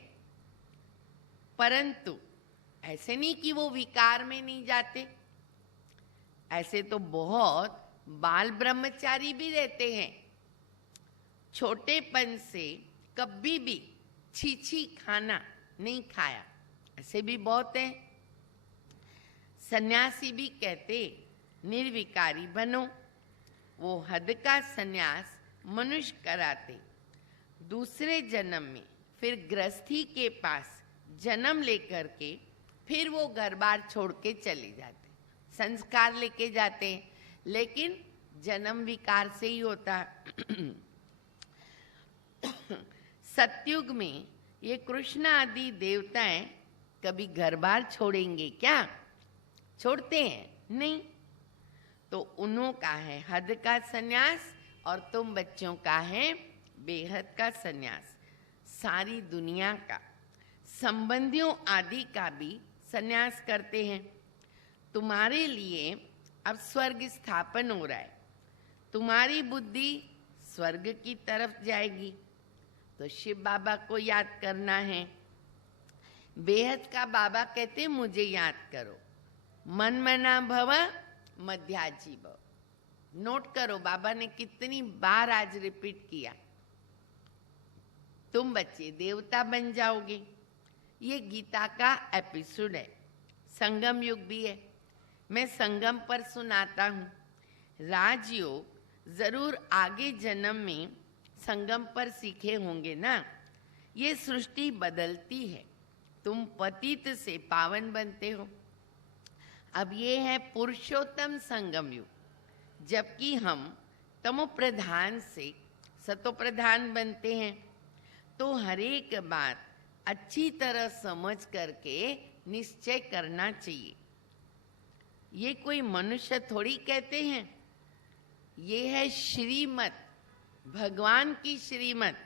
परंतु ऐसे नहीं कि वो विकार में नहीं जाते। ऐसे तो बहुत बाल ब्रह्मचारी भी रहते हैं, छोटेपन से कभी भी छीछी खाना नहीं खाया, ऐसे भी बहुत हैं। सन्यासी भी कहते निर्विकारी बनो, वो हद का सन्यास मनुष्य कराते। दूसरे जन्म में फिर गृहस्थी के पास जन्म लेकर के फिर वो घर बार छोड़ के चले जाते, संस्कार लेके जाते, लेकिन जन्म विकार से ही होता। सतयुग में ये कृष्ण आदि देवताएं कभी घर बार छोड़ेंगे क्या? छोड़ते हैं? नहीं। तो उन्हों का है हद का सन्यास और तुम बच्चों का है बेहद का सन्यास। सारी दुनिया का, संबंधियों आदि का भी सन्यास करते हैं। तुम्हारे लिए अब स्वर्ग स्थापन हो रहा है, तुम्हारी बुद्धि स्वर्ग की तरफ जाएगी, तो शिव बाबा को याद करना है। बेहद का बाबा कहते मुझे याद करो, मन मना भव मध्याजी भव। नोट करो बाबा ने कितनी बार आज रिपीट किया। तुम बच्चे देवता बन जाओगे। ये गीता का एपिसोड है, संगम युग भी है, मैं संगम पर सुनाता हूँ। राजयोग जरूर आगे जन्म में संगम पर सीखे होंगे ना। ये सृष्टि बदलती है, तुम पतित से पावन बनते हो। अब ये है पुरुषोत्तम संगम युग, जबकि हम तमो प्रधान से सतो प्रधान बनते हैं। तो हर एक बात अच्छी तरह समझ करके निश्चय करना चाहिए। ये कोई मनुष्य थोड़ी कहते हैं, ये है श्रीमत, भगवान की श्रीमत,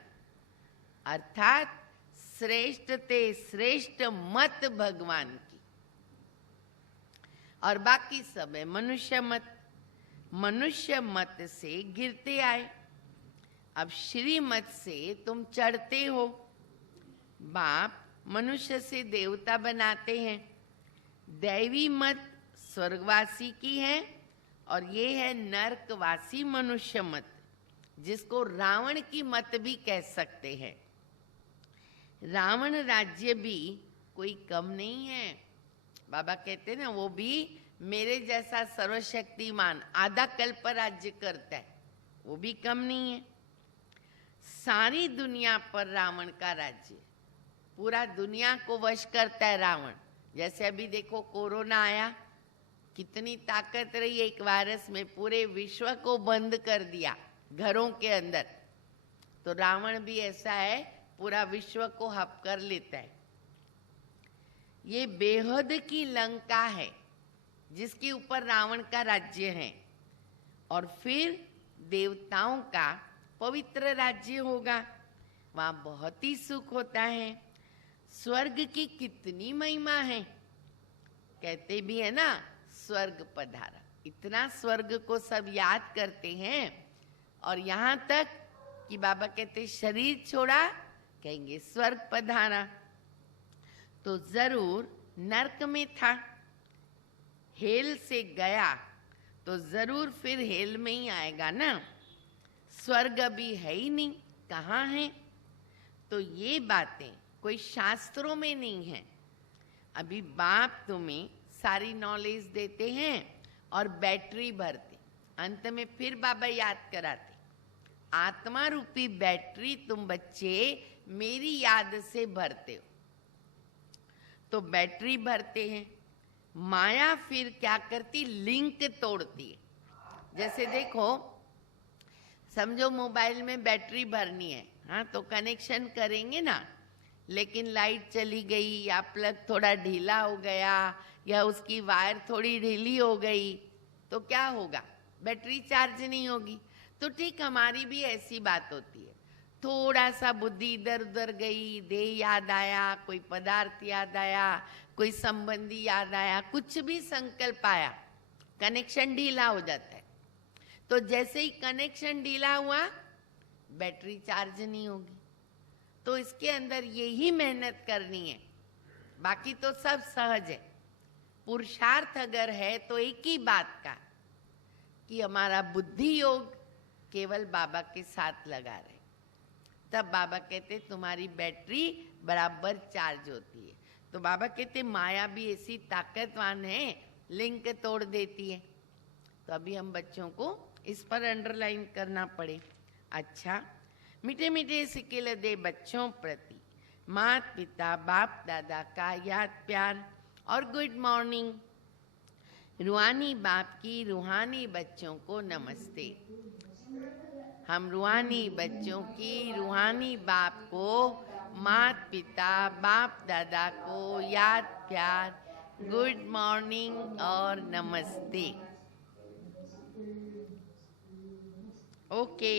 अर्थात श्रेष्ठ ते श्रेष्ठ मत भगवान की, और बाकी सब है मनुष्य मत। मनुष्य मत से गिरते आए, अब श्रीमत से तुम चढ़ते हो। बाप मनुष्य से देवता बनाते हैं। दैवी मत स्वर्गवासी की है और ये है नरकवासी मनुष्य मत, जिसको रावण की मत भी कह सकते हैं। रावण राज्य भी कोई कम नहीं है। बाबा कहते ना वो भी मेरे जैसा सर्वशक्तिमान आधा कल्प राज्य करता है, वो भी कम नहीं है। सारी दुनिया पर रावण का राज्य, पूरा दुनिया को वश करता है रावण। जैसे अभी देखो कोरोना आया, कितनी ताकत रही एक वायरस में, पूरे विश्व को बंद कर दिया घरों के अंदर। तो रावण भी ऐसा है, पूरा विश्व को हप कर लेता है। ये बेहद की लंका है जिसके ऊपर रावण का राज्य है, और फिर देवताओं का पवित्र राज्य होगा, वहां बहुत ही सुख होता है। स्वर्ग की कितनी महिमा है, कहते भी है ना स्वर्ग पधारा। इतना स्वर्ग को सब याद करते हैं, और यहाँ तक कि बाबा कहते शरीर छोड़ा, कहेंगे स्वर्ग पधारा। तो जरूर नरक में था, हेल से गया तो जरूर फिर हेल में ही आएगा ना। स्वर्ग अभी है ही नहीं, कहाँ है? तो ये बातें कोई शास्त्रों में नहीं है। अभी बाप तुम्हें सारी नॉलेज देते हैं और बैटरी भरते, अंत में फिर बाबा याद कराते। आत्मा रूपी बैटरी तुम बच्चे मेरी याद से भरते हो। तो बैटरी भरते हैं, माया फिर क्या करती, लिंक तोड़ती है। जैसे देखो, समझो मोबाइल में बैटरी भरनी है, हाँ, तो कनेक्शन करेंगे ना, लेकिन लाइट चली गई या प्लग थोड़ा ढीला हो गया या उसकी वायर थोड़ी ढीली हो गई तो क्या होगा? बैटरी चार्ज नहीं होगी। तो ठीक हमारी भी ऐसी बात होती है, थोड़ा सा बुद्धि इधर उधर गई, देह याद आया, कोई पदार्थ याद आया, कोई संबंधी याद आया, कुछ भी संकल्प आया, कनेक्शन ढीला हो जाता है। तो जैसे ही कनेक्शन ढीला हुआ, बैटरी चार्ज नहीं होगी। तो इसके अंदर यही मेहनत करनी है, बाकी तो सब सहज है। पुरुषार्थ अगर है तो एक ही बात का कि हमारा बुद्धि योग केवल बाबा के साथ लगा रहे, तब बाबा कहते तुम्हारी बैटरी बराबर चार्ज होती है। तो बाबा कहते माया भी ऐसी ताकतवान है, लिंक तोड़ देती है। तो अभी हम बच्चों को इस पर अंडरलाइन करना पड़े। अच्छा, मीठे मीठे सिक्के दे बच्चों प्रति माता पिता बाप दादा का याद प्यार और गुड मॉर्निंग। रूहानी बाप की रूहानी बच्चों को नमस्ते। हम रूहानी बच्चों की रूहानी बाप को, माता पिता बाप दादा को याद प्यार, गुड मॉर्निंग और नमस्ते। ओके।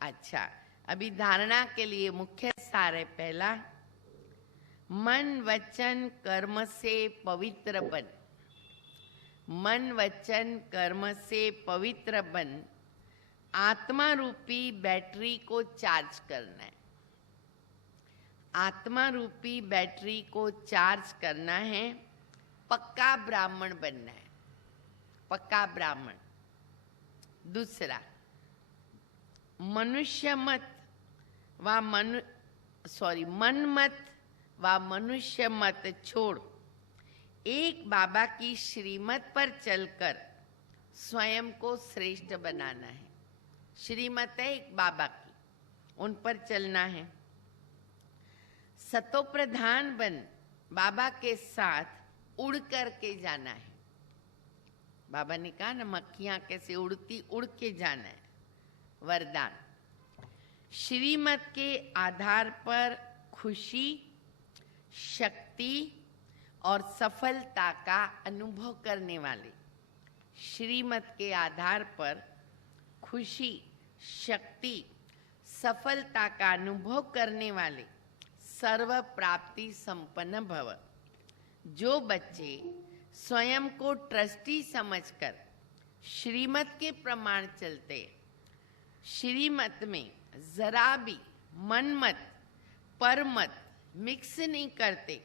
अच्छा, अभी धारणा के लिए मुख्य सार है। पहला, मन वचन कर्म से पवित्र बन। मन वचन कर्म से पवित्र बन आत्मा रूपी बैटरी को चार्ज करना है। आत्मा रूपी बैटरी को चार्ज करना है, पक्का ब्राह्मण बनना है, पक्का ब्राह्मण। दूसरा, मनमत व मनुष्य मत छोड़ एक बाबा की श्रीमत पर चलकर स्वयं को श्रेष्ठ बनाना है। श्रीमत है एक बाबा की, उन पर चलना है। सतो प्रधान बन बाबा के साथ उड़ कर के जाना है। बाबा ने कहा ना, मक्खियां कैसे उड़ती, उड़ के जाना है। वरदान, श्रीमत के आधार पर खुशी, शक्ति और सफलता का अनुभव करने वाले। श्रीमत के आधार पर खुशी, शक्ति, सफलता का अनुभव करने वाले सर्व प्राप्ति संपन्न भव। जो बच्चे स्वयं को ट्रस्टी समझकर श्रीमत के प्रमाण चलते, श्रीमत में जरा भी मनमत परमत मिक्स नहीं करते,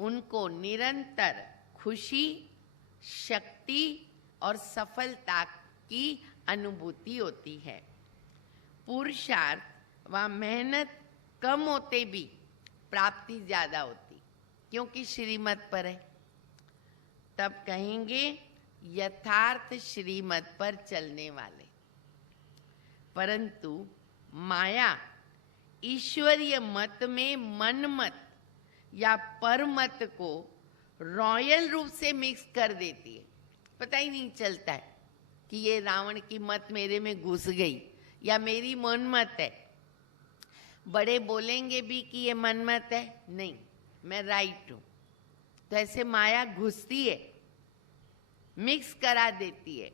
उनको निरंतर खुशी, शक्ति और सफलता की अनुभूति होती है। पुरुषार्थ व मेहनत कम होते भी प्राप्ति ज्यादा होती, क्योंकि श्रीमत पर है। तब कहेंगे यथार्थ श्रीमत पर चलने वाले। परंतु माया ईश्वरीय मत में मनमत या परमत को रॉयल रूप से मिक्स कर देती है। पता ही नहीं चलता है कि ये रावण की मत मेरे में घुस गई या मेरी मनमत है। बड़े बोलेंगे भी कि ये मनमत है, नहीं मैं राइट हूं। तो ऐसे माया घुसती है, मिक्स करा देती है,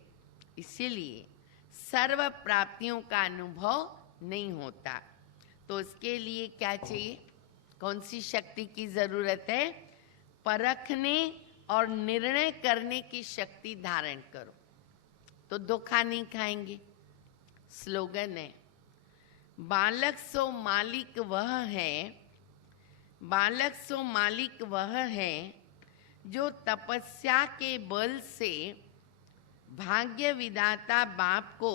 इसीलिए सर्व प्राप्तियों का अनुभव नहीं होता। तो इसके लिए क्या चाहिए, कौन सी शक्ति की जरूरत है? परखने और निर्णय करने की शक्ति धारण करो, तो धोखा नहीं खाएंगे। स्लोगन है, बालक सो मालिक वह है, बालक सो मालिक वह है जो तपस्या के बल से भाग्य विधाता बाप को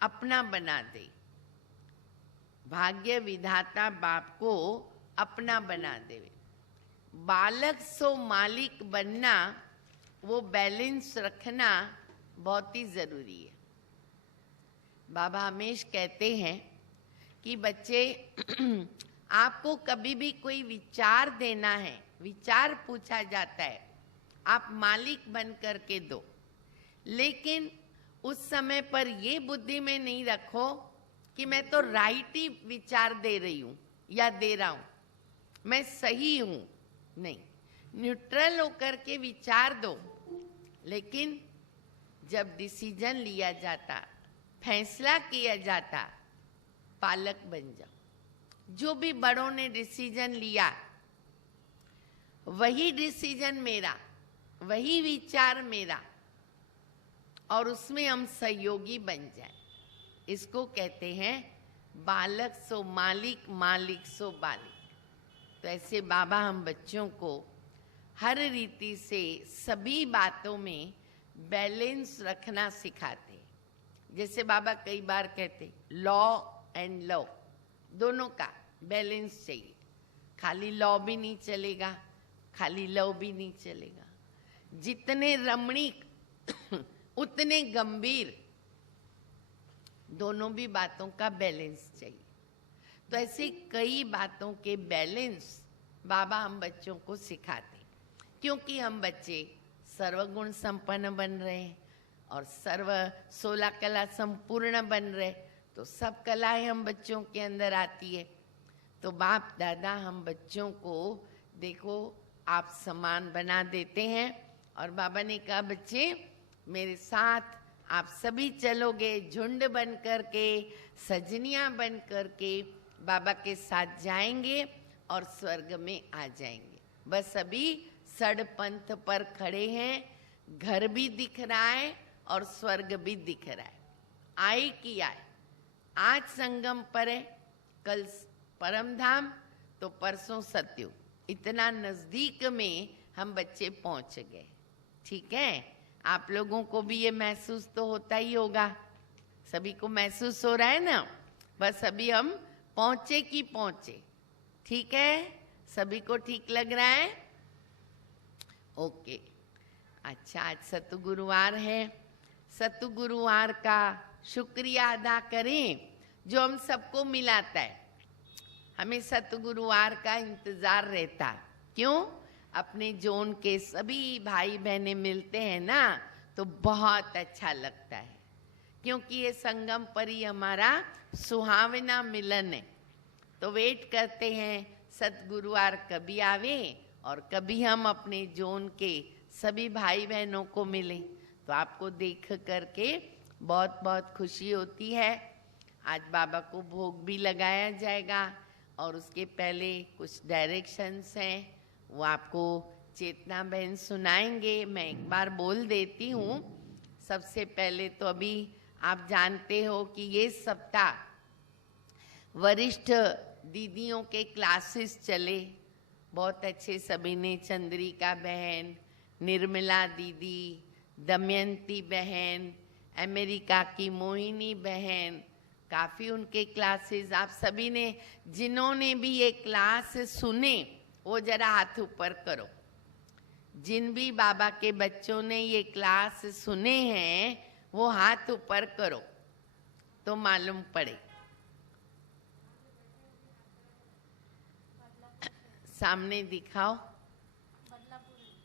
अपना बना दे। भाग्य विधाता बाप को अपना बना दे। बालक सो मालिक बनना, वो बैलेंस रखना बहुत ही जरूरी है। बाबा हमेशा कहते हैं कि बच्चे आपको कभी भी कोई विचार देना है, विचार पूछा जाता है, आप मालिक बन करके दो, लेकिन उस समय पर ये बुद्धि में नहीं रखो कि मैं तो राइट ही विचार दे रही हूं या दे रहा हूं, मैं सही हूं। नहीं, न्यूट्रल होकर के विचार दो, लेकिन जब डिसीजन लिया जाता, फैसला किया जाता, पालक बन जाओ। जो भी बड़ों ने डिसीजन लिया, वही डिसीजन मेरा, वही विचार मेरा, और उसमें हम सहयोगी बन जाए। इसको कहते हैं बालक सो मालिक, मालिक सो बालिक। तो ऐसे बाबा हम बच्चों को हर रीति से सभी बातों में बैलेंस रखना सिखाते। जैसे बाबा कई बार कहते, लॉ एंड लव, दोनों का बैलेंस चाहिए। खाली लॉ भी नहीं चलेगा, खाली लव भी नहीं चलेगा। जितने रमणीक उतने गंभीर, दोनों भी बातों का बैलेंस चाहिए। तो ऐसे कई बातों के बैलेंस बाबा हम बच्चों को सिखाते, क्योंकि हम बच्चे सर्वगुण संपन्न बन रहे हैं और सर्व 16 कला संपूर्ण बन रहे, तो सब कलाएं हम बच्चों के अंदर आती है। तो बाप दादा हम बच्चों को देखो आप समान बना देते हैं, और बाबा ने कहा बच्चे मेरे साथ आप सभी चलोगे, झुंड बन करके, सजनियां बन करके बाबा के साथ जाएंगे और स्वर्ग में आ जाएंगे। बस अभी सड़पंथ पर खड़े हैं, घर भी दिख रहा है और स्वर्ग भी दिख रहा है। आए कि आए, आज संगम पर है, कल परम धाम, तो परसों सत्युग। इतना नजदीक में हम बच्चे पहुंच गए। ठीक है, आप लोगों को भी ये महसूस तो होता ही होगा, सभी को महसूस हो रहा है ना। बस अभी हम पहुंचे कि पहुंचे। ठीक है, सभी को ठीक लग रहा है? ओके। अच्छा, आज सतगुरुवार है। सतगुरुवार का शुक्रिया अदा करें जो हम सबको मिलाता है। हमें सतगुरुवार का इंतजार रहता। क्यों? अपने जोन के सभी भाई बहने मिलते हैं ना, तो बहुत अच्छा लगता है, क्योंकि ये संगम पर ही हमारा सुहावना मिलन है। तो वेट करते हैं सतगुरुवार कभी आवे और कभी हम अपने जोन के सभी भाई बहनों को मिलें। तो आपको देख करके बहुत बहुत खुशी होती है। आज बाबा को भोग भी लगाया जाएगा, और उसके पहले कुछ डायरेक्शंस हैं, वो आपको चेतना बहन सुनाएंगे। मैं एक बार बोल देती हूँ। सबसे पहले तो अभी आप जानते हो कि ये सप्ताह वरिष्ठ दीदियों के क्लासेस चले, बहुत अच्छे सभी ने। चंद्रिका बहन, निर्मला दीदी, दमयंती बहन, अमेरिका की मोहिनी बहन, काफ़ी उनके क्लासेस आप सभी ने, जिन्होंने भी ये क्लास सुने वो जरा हाथ ऊपर करो। जिन भी बाबा के बच्चों ने ये क्लास सुने हैं वो हाथ ऊपर करो तो मालूम पड़े। सामने दिखाओ।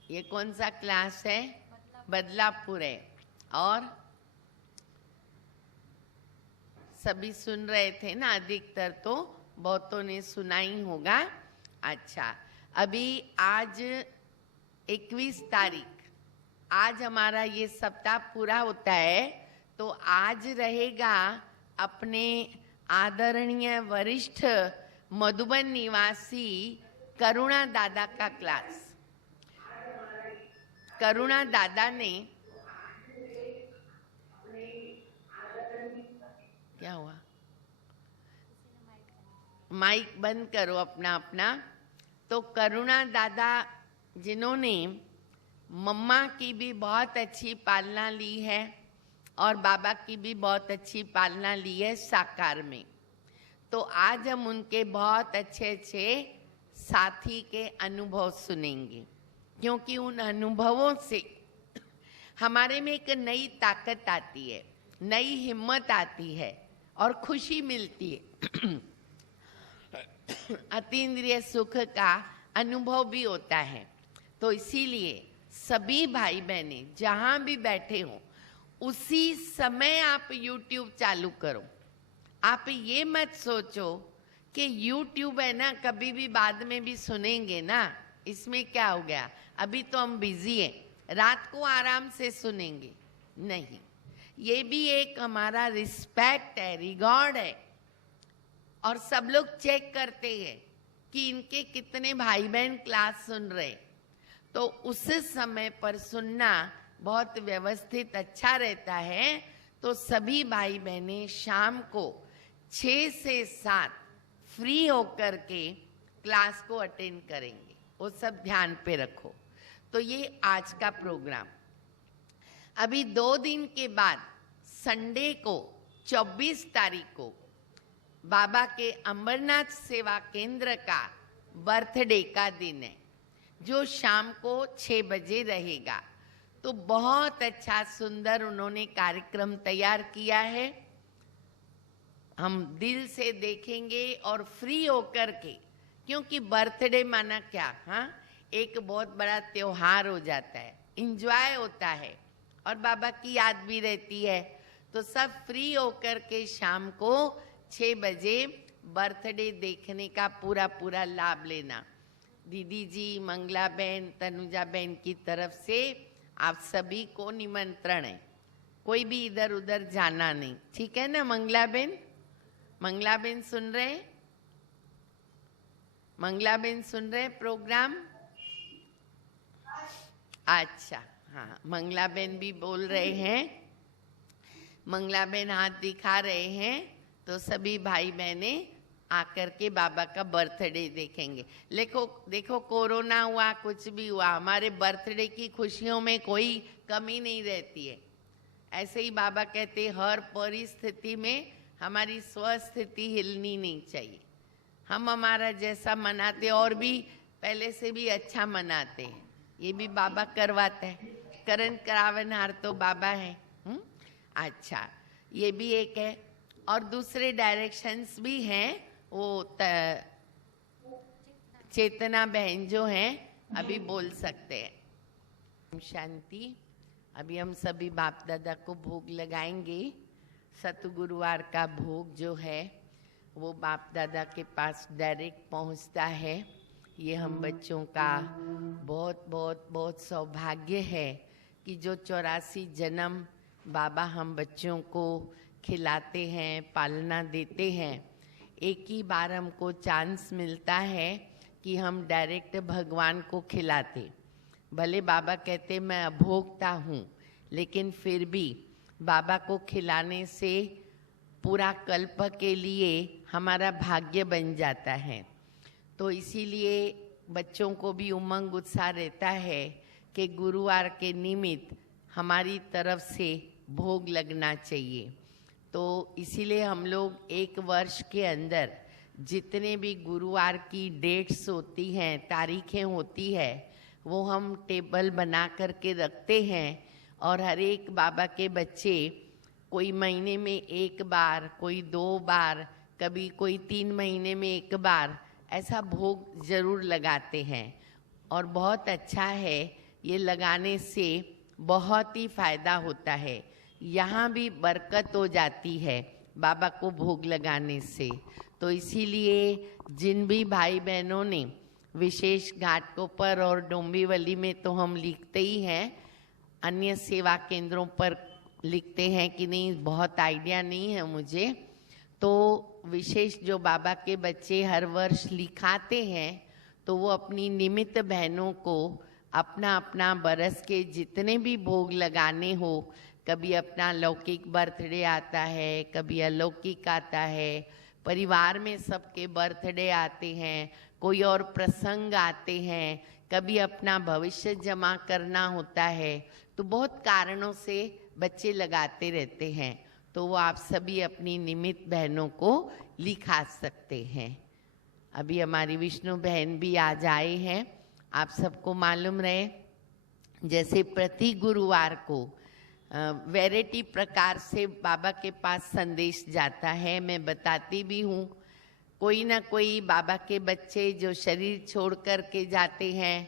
ये कौन सा क्लास है? बदलापुर है। और सभी सुन रहे थे ना, अधिकतर तो बहुतों ने सुना ही होगा। अच्छा, अभी आज 21 तारीख, आज हमारा ये सप्ताह पूरा होता है। तो आज रहेगा अपने आदरणीय वरिष्ठ मधुबन निवासी करुणा दादा का क्लास। करुणा दादा ने, क्या हुआ? माइक बंद करो अपना अपना। तो करुणा दादा जिन्होंने मम्मा की भी बहुत अच्छी पालना ली है और बाबा की भी बहुत अच्छी पालना ली है साकार में, तो आज हम उनके बहुत अच्छे अच्छे साथी के अनुभव सुनेंगे, क्योंकि उन अनुभवों से हमारे में एक नई ताकत आती है, नई हिम्मत आती है और खुशी मिलती है। अतीन्द्रिय सुख का अनुभव भी होता है। तो इसीलिए सभी भाई बहने जहां भी बैठे हो, उसी समय आप YouTube चालू करो। आप ये मत सोचो कि YouTube है ना, कभी भी बाद में भी सुनेंगे ना, इसमें क्या हो गया, अभी तो हम बिजी हैं, रात को आराम से सुनेंगे। नहीं, ये भी एक हमारा रिस्पेक्ट है, रिगॉर्ड है। और सब लोग चेक करते हैं कि इनके कितने भाई बहन क्लास सुन रहे, तो उस समय पर सुनना बहुत व्यवस्थित अच्छा रहता है। तो सभी भाई बहनें शाम को 6 से 7 फ्री होकर के क्लास को अटेंड करेंगे, वो सब ध्यान पे रखो। तो ये आज का प्रोग्राम। अभी 2 दिन के बाद संडे को 24 तारीख को बाबा के अमरनाथ सेवा केंद्र का बर्थडे का दिन है, जो शाम को 6 बजे रहेगा। तो बहुत अच्छा सुंदर उन्होंने कार्यक्रम तैयार किया है, हम दिल से देखेंगे और फ्री होकर के, क्योंकि बर्थडे माना क्या, हाँ, एक बहुत बड़ा त्योहार हो जाता है, इंजॉय होता है और बाबा की याद भी रहती है। तो सब फ्री होकर के शाम को 6 बजे बर्थडे देखने का पूरा लाभ लेना। दीदी जी, मंगला बहन, तनुजा बहन की तरफ से आप सभी को निमंत्रण है, कोई भी इधर उधर जाना नहीं, ठीक है ना? मंगला बहन, मंगला बहन सुन रहे? मंगला बहन सुन रहे प्रोग्राम? अच्छा, हाँ, मंगला बहन भी बोल रहे हैं, मंगला बहन हाथ दिखा रहे हैं। तो सभी भाई बहने आकर के बाबा का बर्थडे देखेंगे। देखो कोरोना हुआ, कुछ भी हुआ, हमारे बर्थडे की खुशियों में कोई कमी नहीं रहती है। ऐसे ही बाबा कहते हर परिस्थिति में हमारी स्वस्थिति हिलनी नहीं चाहिए। हम हमारा जैसा मनाते और भी पहले से भी अच्छा मनाते हैं, ये भी बाबा करवाता है। करण करावनहार तो बाबा है। अच्छा, ये भी एक है। और दूसरे डायरेक्शंस भी हैं, वो चेतना बहन जो हैं अभी बोल सकते हैं। शांति। अभी हम सभी बाप दादा को भोग लगाएंगे। सतगुरुवार का भोग जो है वो बाप दादा के पास डायरेक्ट पहुंचता है। ये हम बच्चों का बहुत बहुत बहुत सौभाग्य है कि जो 84 जन्म बाबा हम बच्चों को खिलाते हैं, पालना देते हैं, एक ही बार हमको चांस मिलता है कि हम डायरेक्ट भगवान को खिलाते। भले बाबा कहते मैं अभोक्ता हूँ, लेकिन फिर भी बाबा को खिलाने से पूरा कल्प के लिए हमारा भाग्य बन जाता है। तो इसीलिए बच्चों को भी उमंग उत्साह रहता है कि गुरुवार के निमित्त हमारी तरफ से भोग लगना चाहिए। तो इसीलिए हम लोग एक वर्ष के अंदर जितने भी गुरुवार की डेट्स होती हैं, तारीखें होती है, वो हम टेबल बना करके रखते हैं। और हर एक बाबा के बच्चे कोई महीने में 1 बार, कोई 2 बार, कभी कोई 3 महीने में 1 बार ऐसा भोग जरूर लगाते हैं। और बहुत अच्छा है, ये लगाने से बहुत ही फायदा होता है। यहाँ भी बरकत हो जाती है बाबा को भोग लगाने से। तो इसीलिए जिन भी भाई बहनों ने विशेष घाटों पर और डोंबिवली में तो हम लिखते ही हैं, अन्य सेवा केंद्रों पर लिखते हैं कि नहीं, बहुत आइडिया नहीं है मुझे। तो विशेष जो बाबा के बच्चे हर वर्ष लिखाते हैं, तो वो अपनी निमित्त बहनों को अपना अपना बरस के जितने भी भोग लगाने हो, कभी अपना लौकिक बर्थडे आता है, कभी अलौकिक आता है, परिवार में सबके बर्थडे आते हैं, कोई और प्रसंग आते हैं, कभी अपना भविष्य जमा करना होता है, तो बहुत कारणों से बच्चे लगाते रहते हैं। तो वो आप सभी अपनी निमित्त बहनों को लिखा सकते हैं। अभी हमारी विष्णु बहन भी आज आए हैं। आप सबको मालूम रहे, जैसे प्रति गुरुवार को वैरायटी प्रकार से बाबा के पास संदेश जाता है, मैं बताती भी हूँ। कोई ना कोई बाबा के बच्चे जो शरीर छोड़ कर के जाते हैं,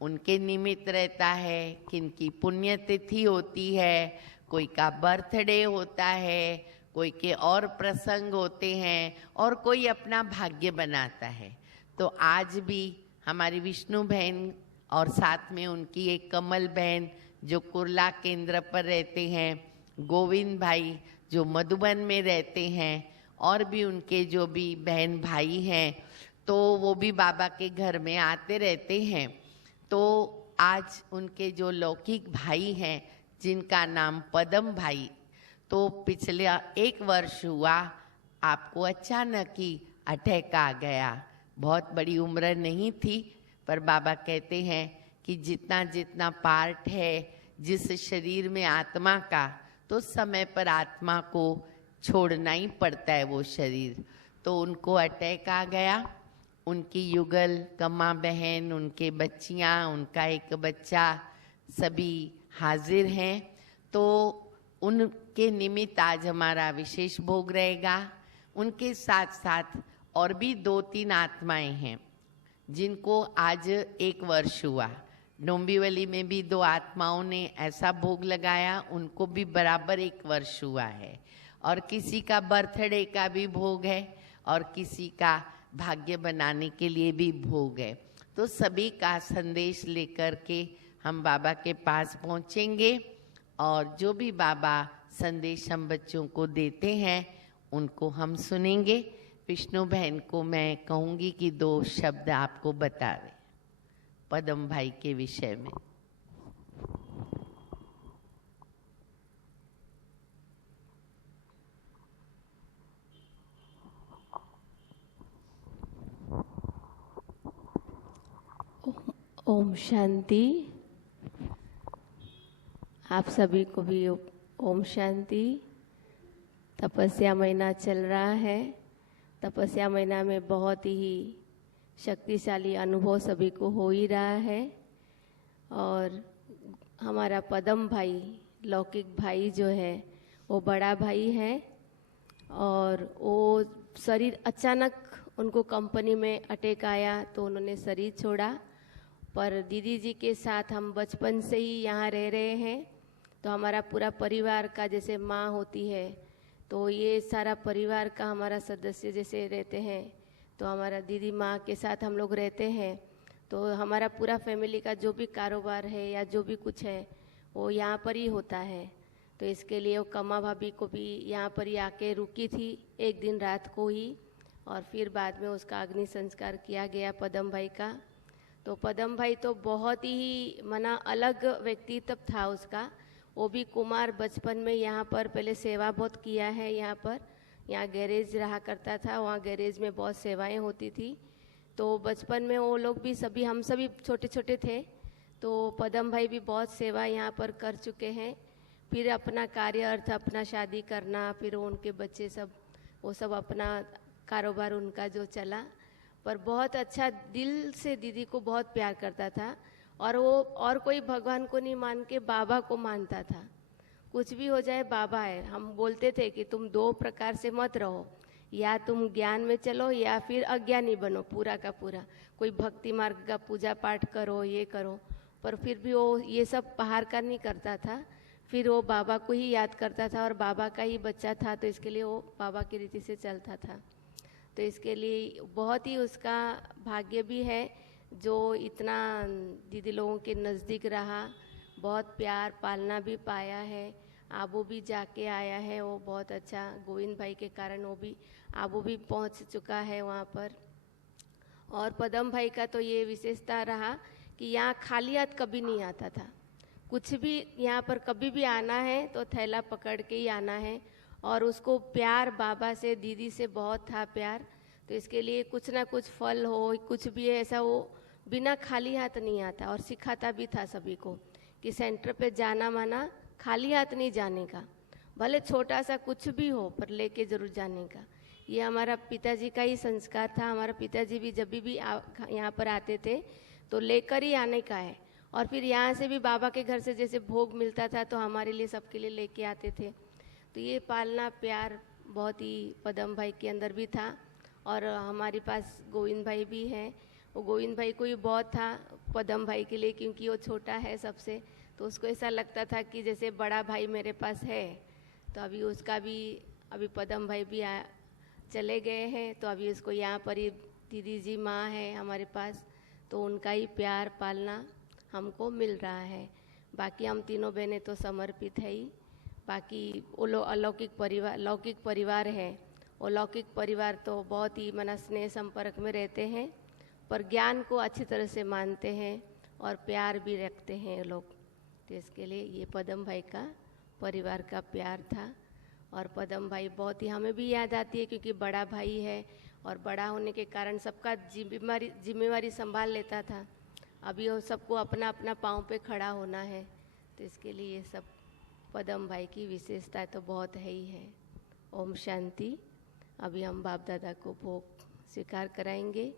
उनके निमित्त रहता है, किनकी पुण्यतिथि होती है, कोई का बर्थडे होता है, कोई के और प्रसंग होते हैं और कोई अपना भाग्य बनाता है। तो आज भी हमारी विष्णु बहन और साथ में उनकी एक कमल बहन जो कुर्ला केंद्र पर रहते हैं, गोविंद भाई जो मधुबन में रहते हैं, और भी उनके जो भी बहन भाई हैं, तो वो भी बाबा के घर में आते रहते हैं। तो आज उनके जो लौकिक भाई हैं जिनका नाम पदम भाई, तो पिछले 1 वर्ष हुआ आपको अचानक ही अटैक आ गया। बहुत बड़ी उम्र नहीं थी, पर बाबा कहते हैं कि जितना जितना पार्ट है जिस शरीर में आत्मा का, तो समय पर आत्मा को छोड़ना ही पड़ता है वो शरीर। तो उनको अटैक आ गया। उनकी युगल कम्मा बहन, उनके बच्चियां, उनका एक बच्चा सभी हाजिर हैं। तो उनके निमित्त आज हमारा विशेष भोग रहेगा। उनके साथ साथ और भी 2-3 आत्माएं हैं जिनको आज 1 वर्ष हुआ। डोंबिवली में भी 2 आत्माओं ने ऐसा भोग लगाया, उनको भी बराबर 1 वर्ष हुआ है। और किसी का बर्थडे का भी भोग है और किसी का भाग्य बनाने के लिए भी भोग है। तो सभी का संदेश लेकर के हम बाबा के पास पहुंचेंगे और जो भी बाबा संदेश हम बच्चों को देते हैं उनको हम सुनेंगे। विष्णु बहन को मैं कहूँगी कि 2 शब्द आपको बतावे पदम भाई के विषय में। ओम शांति। आप सभी को भी ओम शांति। तपस्या महीना चल रहा है। तपस्या महीना में बहुत ही शक्तिशाली अनुभव सभी को हो ही रहा है। और हमारा पदम भाई, लौकिक भाई जो है वो बड़ा भाई है और वो शरीर अचानक उनको कंपनी में अटैक आया तो उन्होंने शरीर छोड़ा। पर दीदी जी के साथ हम बचपन से ही यहाँ रह रहे हैं, तो हमारा पूरा परिवार का जैसे माँ होती है, तो ये सारा परिवार का हमारा सदस्य जैसे रहते हैं। तो हमारा दीदी माँ के साथ हम लोग रहते हैं, तो हमारा पूरा फैमिली का जो भी कारोबार है या जो भी कुछ है वो यहाँ पर ही होता है। तो इसके लिए वो कम्मा भाभी को भी यहाँ पर ही आके रुकी थी एक दिन रात को ही, और फिर बाद में उसका अग्नि संस्कार किया गया पदम भाई का। तो पदम भाई तो बहुत ही मना अलग व्यक्तित्व था उसका। वो भी कुमार बचपन में यहाँ पर पहले सेवा बहुत किया है। यहाँ गैरेज रहा करता था, वहाँ गैरेज में बहुत सेवाएं होती थी। तो बचपन में वो लोग भी सभी, हम सभी छोटे छोटे थे, तो पदम भाई भी बहुत सेवा यहाँ पर कर चुके हैं। फिर अपना कार्य अर्थ अपना शादी करना, फिर उनके बच्चे सब, वो सब अपना कारोबार उनका जो चला। पर बहुत अच्छा दिल से दीदी को बहुत प्यार करता था और वो और कोई भगवान को नहीं मान के बाबा को मानता था। कुछ भी हो जाए बाबा है। हम बोलते थे कि तुम 2 प्रकार से मत रहो, या तुम ज्ञान में चलो या फिर अज्ञानी बनो पूरा का पूरा। कोई भक्ति मार्ग का पूजा पाठ करो, ये करो। पर फिर भी वो ये सब बाहर का नहीं करता था। फिर वो बाबा को ही याद करता था और बाबा का ही बच्चा था, तो इसके लिए वो बाबा की रीति से चलता था। तो इसके लिए बहुत ही उसका भाग्य भी है जो इतना दीदी लोगों के नज़दीक रहा, बहुत प्यार पालना भी पाया है। आबू भी जाके आया है, वो बहुत अच्छा, गोविंद भाई के कारण वो भी आबू भी पहुंच चुका है वहाँ पर। और पदम भाई का तो ये विशेषता रहा कि यहाँ खाली हाथ कभी नहीं आता था। कुछ भी यहाँ पर कभी भी आना है तो थैला पकड़ के ही आना है। और उसको प्यार बाबा से, दीदी से बहुत था प्यार। तो इसके लिए कुछ ना कुछ फल हो, कुछ भी ऐसा, वो बिना खाली हाथ नहीं आता। और सिखाता भी था सभी को कि सेंटर पे जाना माना खाली हाथ नहीं जाने का, भले छोटा सा कुछ भी हो पर लेके जरूर जाने का। ये हमारा पिताजी का ही संस्कार था। हमारा पिताजी भी जब भी यहाँ पर आते थे तो लेकर ही आने का है। और फिर यहाँ से भी बाबा के घर से जैसे भोग मिलता था तो हमारे लिए, सबके लिए लेके आते थे। तो ये पालना प्यार बहुत ही पदम भाई के अंदर भी था। और हमारे पास गोविंद भाई भी हैं। वो गोविंद भाई को भी बहुत था पदम भाई के लिए, क्योंकि वो छोटा है सबसे, तो उसको ऐसा लगता था कि जैसे बड़ा भाई मेरे पास है। तो अभी उसका भी अभी पदम भाई भी चले गए हैं, तो अभी उसको यहाँ पर ही दीदी जी माँ है हमारे पास, तो उनका ही प्यार पालना हमको मिल रहा है। बाकी हम तीनों बहनें तो समर्पित है ही, बाकी वो लोग लौकिक परिवार है। वो लौकिक परिवार तो बहुत ही मना स्नेह संपर्क में रहते हैं, पर ज्ञान को अच्छी तरह से मानते हैं और प्यार भी रखते हैं लोग। तो इसके लिए ये पदम भाई का परिवार का प्यार था। और पदम भाई बहुत ही हमें भी याद आती है, क्योंकि बड़ा भाई है और बड़ा होने के कारण सबका जिम्मेवारी संभाल लेता था। अभी वो सबको अपना अपना पाँव पे खड़ा होना है, तो इसके लिए ये सब पदम भाई की विशेषता तो बहुत है ही है। ओम शांति। अभी हम बाप दादा को भोग स्वीकार कराएंगे।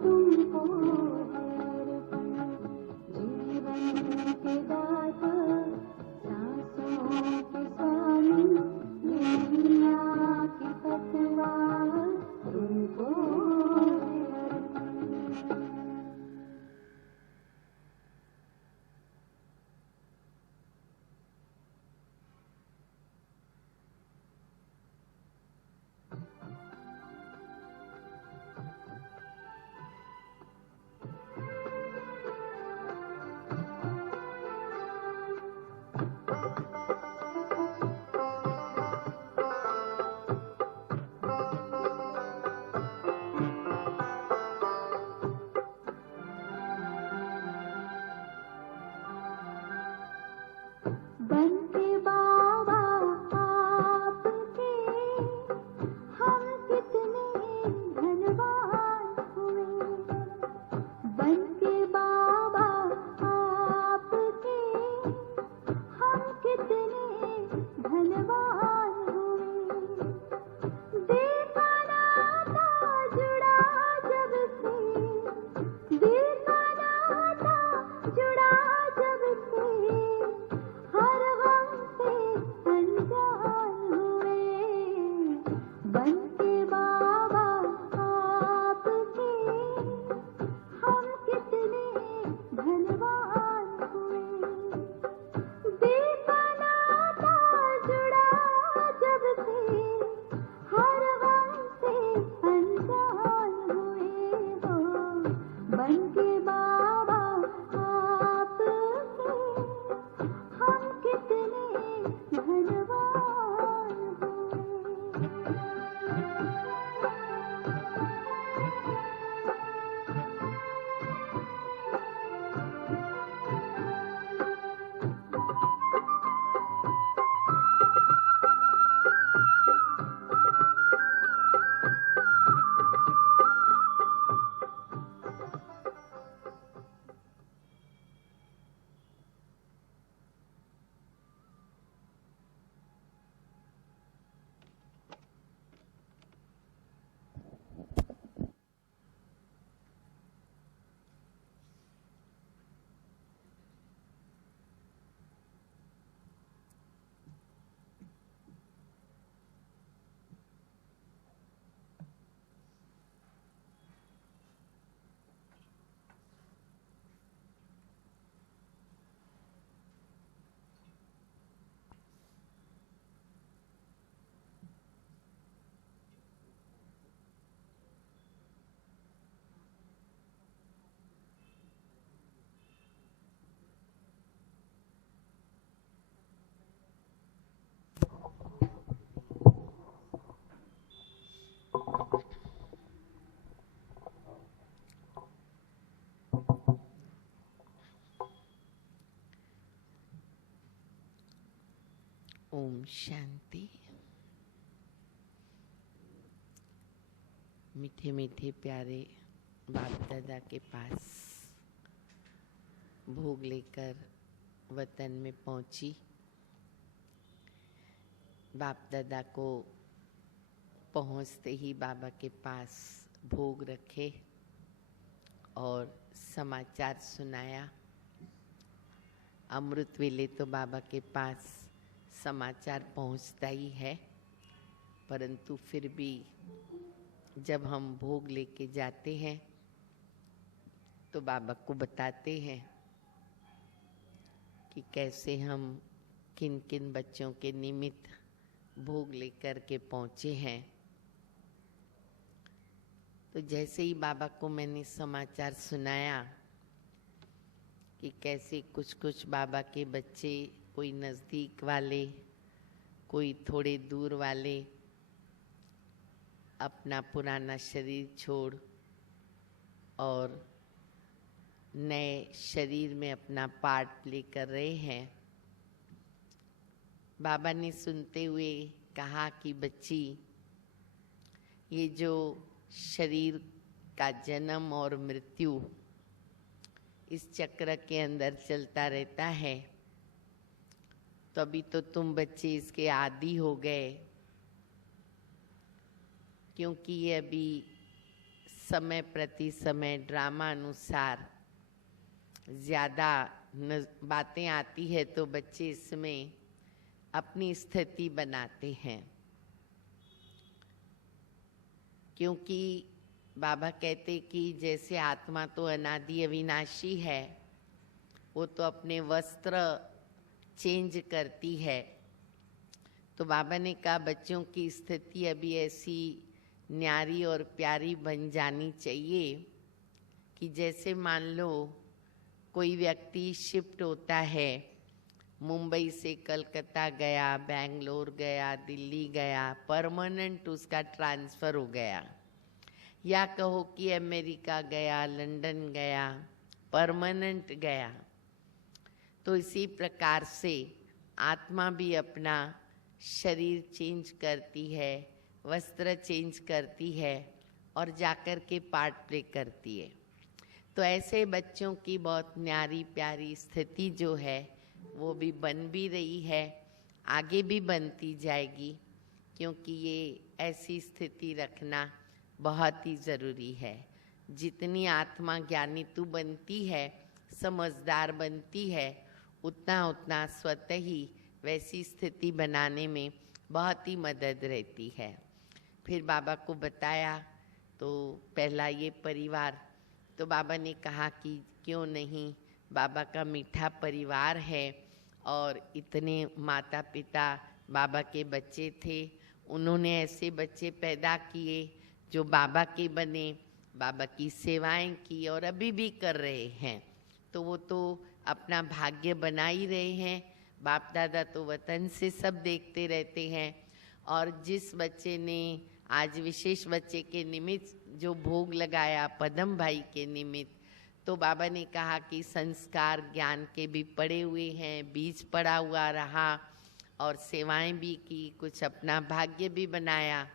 तुमको ओम शांति। मीठे मीठे प्यारे बाप दादा के पास भोग लेकर वतन में पहुंची। बाप दादा को पहुंचते ही बाबा के पास भोग रखे और समाचार सुनाया। अमृत वेले तो बाबा के पास समाचार पहुंचता ही है, परंतु फिर भी जब हम भोग लेके जाते हैं तो बाबा को बताते हैं कि कैसे हम किन किन बच्चों के निमित्त भोग लेकर के पहुंचे हैं। तो जैसे ही बाबा को मैंने समाचार सुनाया कि कैसे कुछ कुछ बाबा के बच्चे, कोई नज़दीक वाले, कोई थोड़े दूर वाले, अपना पुराना शरीर छोड़ और नए शरीर में अपना पार्ट प्ले कर रहे हैं। बाबा ने सुनते हुए कहा कि बच्ची, ये जो शरीर का जन्म और मृत्यु इस चक्र के अंदर चलता रहता है, तो अभी तो तुम बच्चे इसके आदी हो गए, क्योंकि ये अभी समय प्रति समय ड्रामा अनुसार ज़्यादा बातें आती है तो बच्चे इसमें अपनी स्थिति बनाते हैं। क्योंकि बाबा कहते कि जैसे आत्मा तो अनादि अविनाशी है, वो तो अपने वस्त्र चेंज करती है। तो बाबा ने कहा बच्चों की स्थिति अभी ऐसी न्यारी और प्यारी बन जानी चाहिए कि जैसे मान लो कोई व्यक्ति शिफ्ट होता है, मुंबई से कलकत्ता गया, बेंगलोर गया, दिल्ली गया, परमानेंट उसका ट्रांसफ़र हो गया, या कहो कि अमेरिका गया, लंदन गया, परमानेंट गया। तो इसी प्रकार से आत्मा भी अपना शरीर चेंज करती है, वस्त्र चेंज करती है और जाकर के पार्ट प्ले करती है। तो ऐसे बच्चों की बहुत न्यारी प्यारी स्थिति जो है वो भी बन भी रही है, आगे भी बनती जाएगी, क्योंकि ये ऐसी स्थिति रखना बहुत ही ज़रूरी है। जितनी आत्मा ज्ञानी तू बनती है, समझदार बनती है, उतना उतना स्वतः ही वैसी स्थिति बनाने में बहुत ही मदद रहती है। फिर बाबा को बताया तो पहला ये परिवार, तो बाबा ने कहा कि क्यों नहीं, बाबा का मीठा परिवार है और इतने माता पिता बाबा के बच्चे थे, उन्होंने ऐसे बच्चे पैदा किए जो बाबा के बने, बाबा की सेवाएं की और अभी भी कर रहे हैं। तो वो तो अपना भाग्य बना ही रहे हैं। बाप दादा तो वतन से सब देखते रहते हैं। और जिस बच्चे ने आज विशेष बच्चे के निमित्त जो भोग लगाया पदम भाई के निमित्त, तो बाबा ने कहा कि संस्कार ज्ञान के भी पड़े हुए हैं, बीज पड़ा हुआ रहा और सेवाएं भी की, कुछ अपना भाग्य भी बनाया।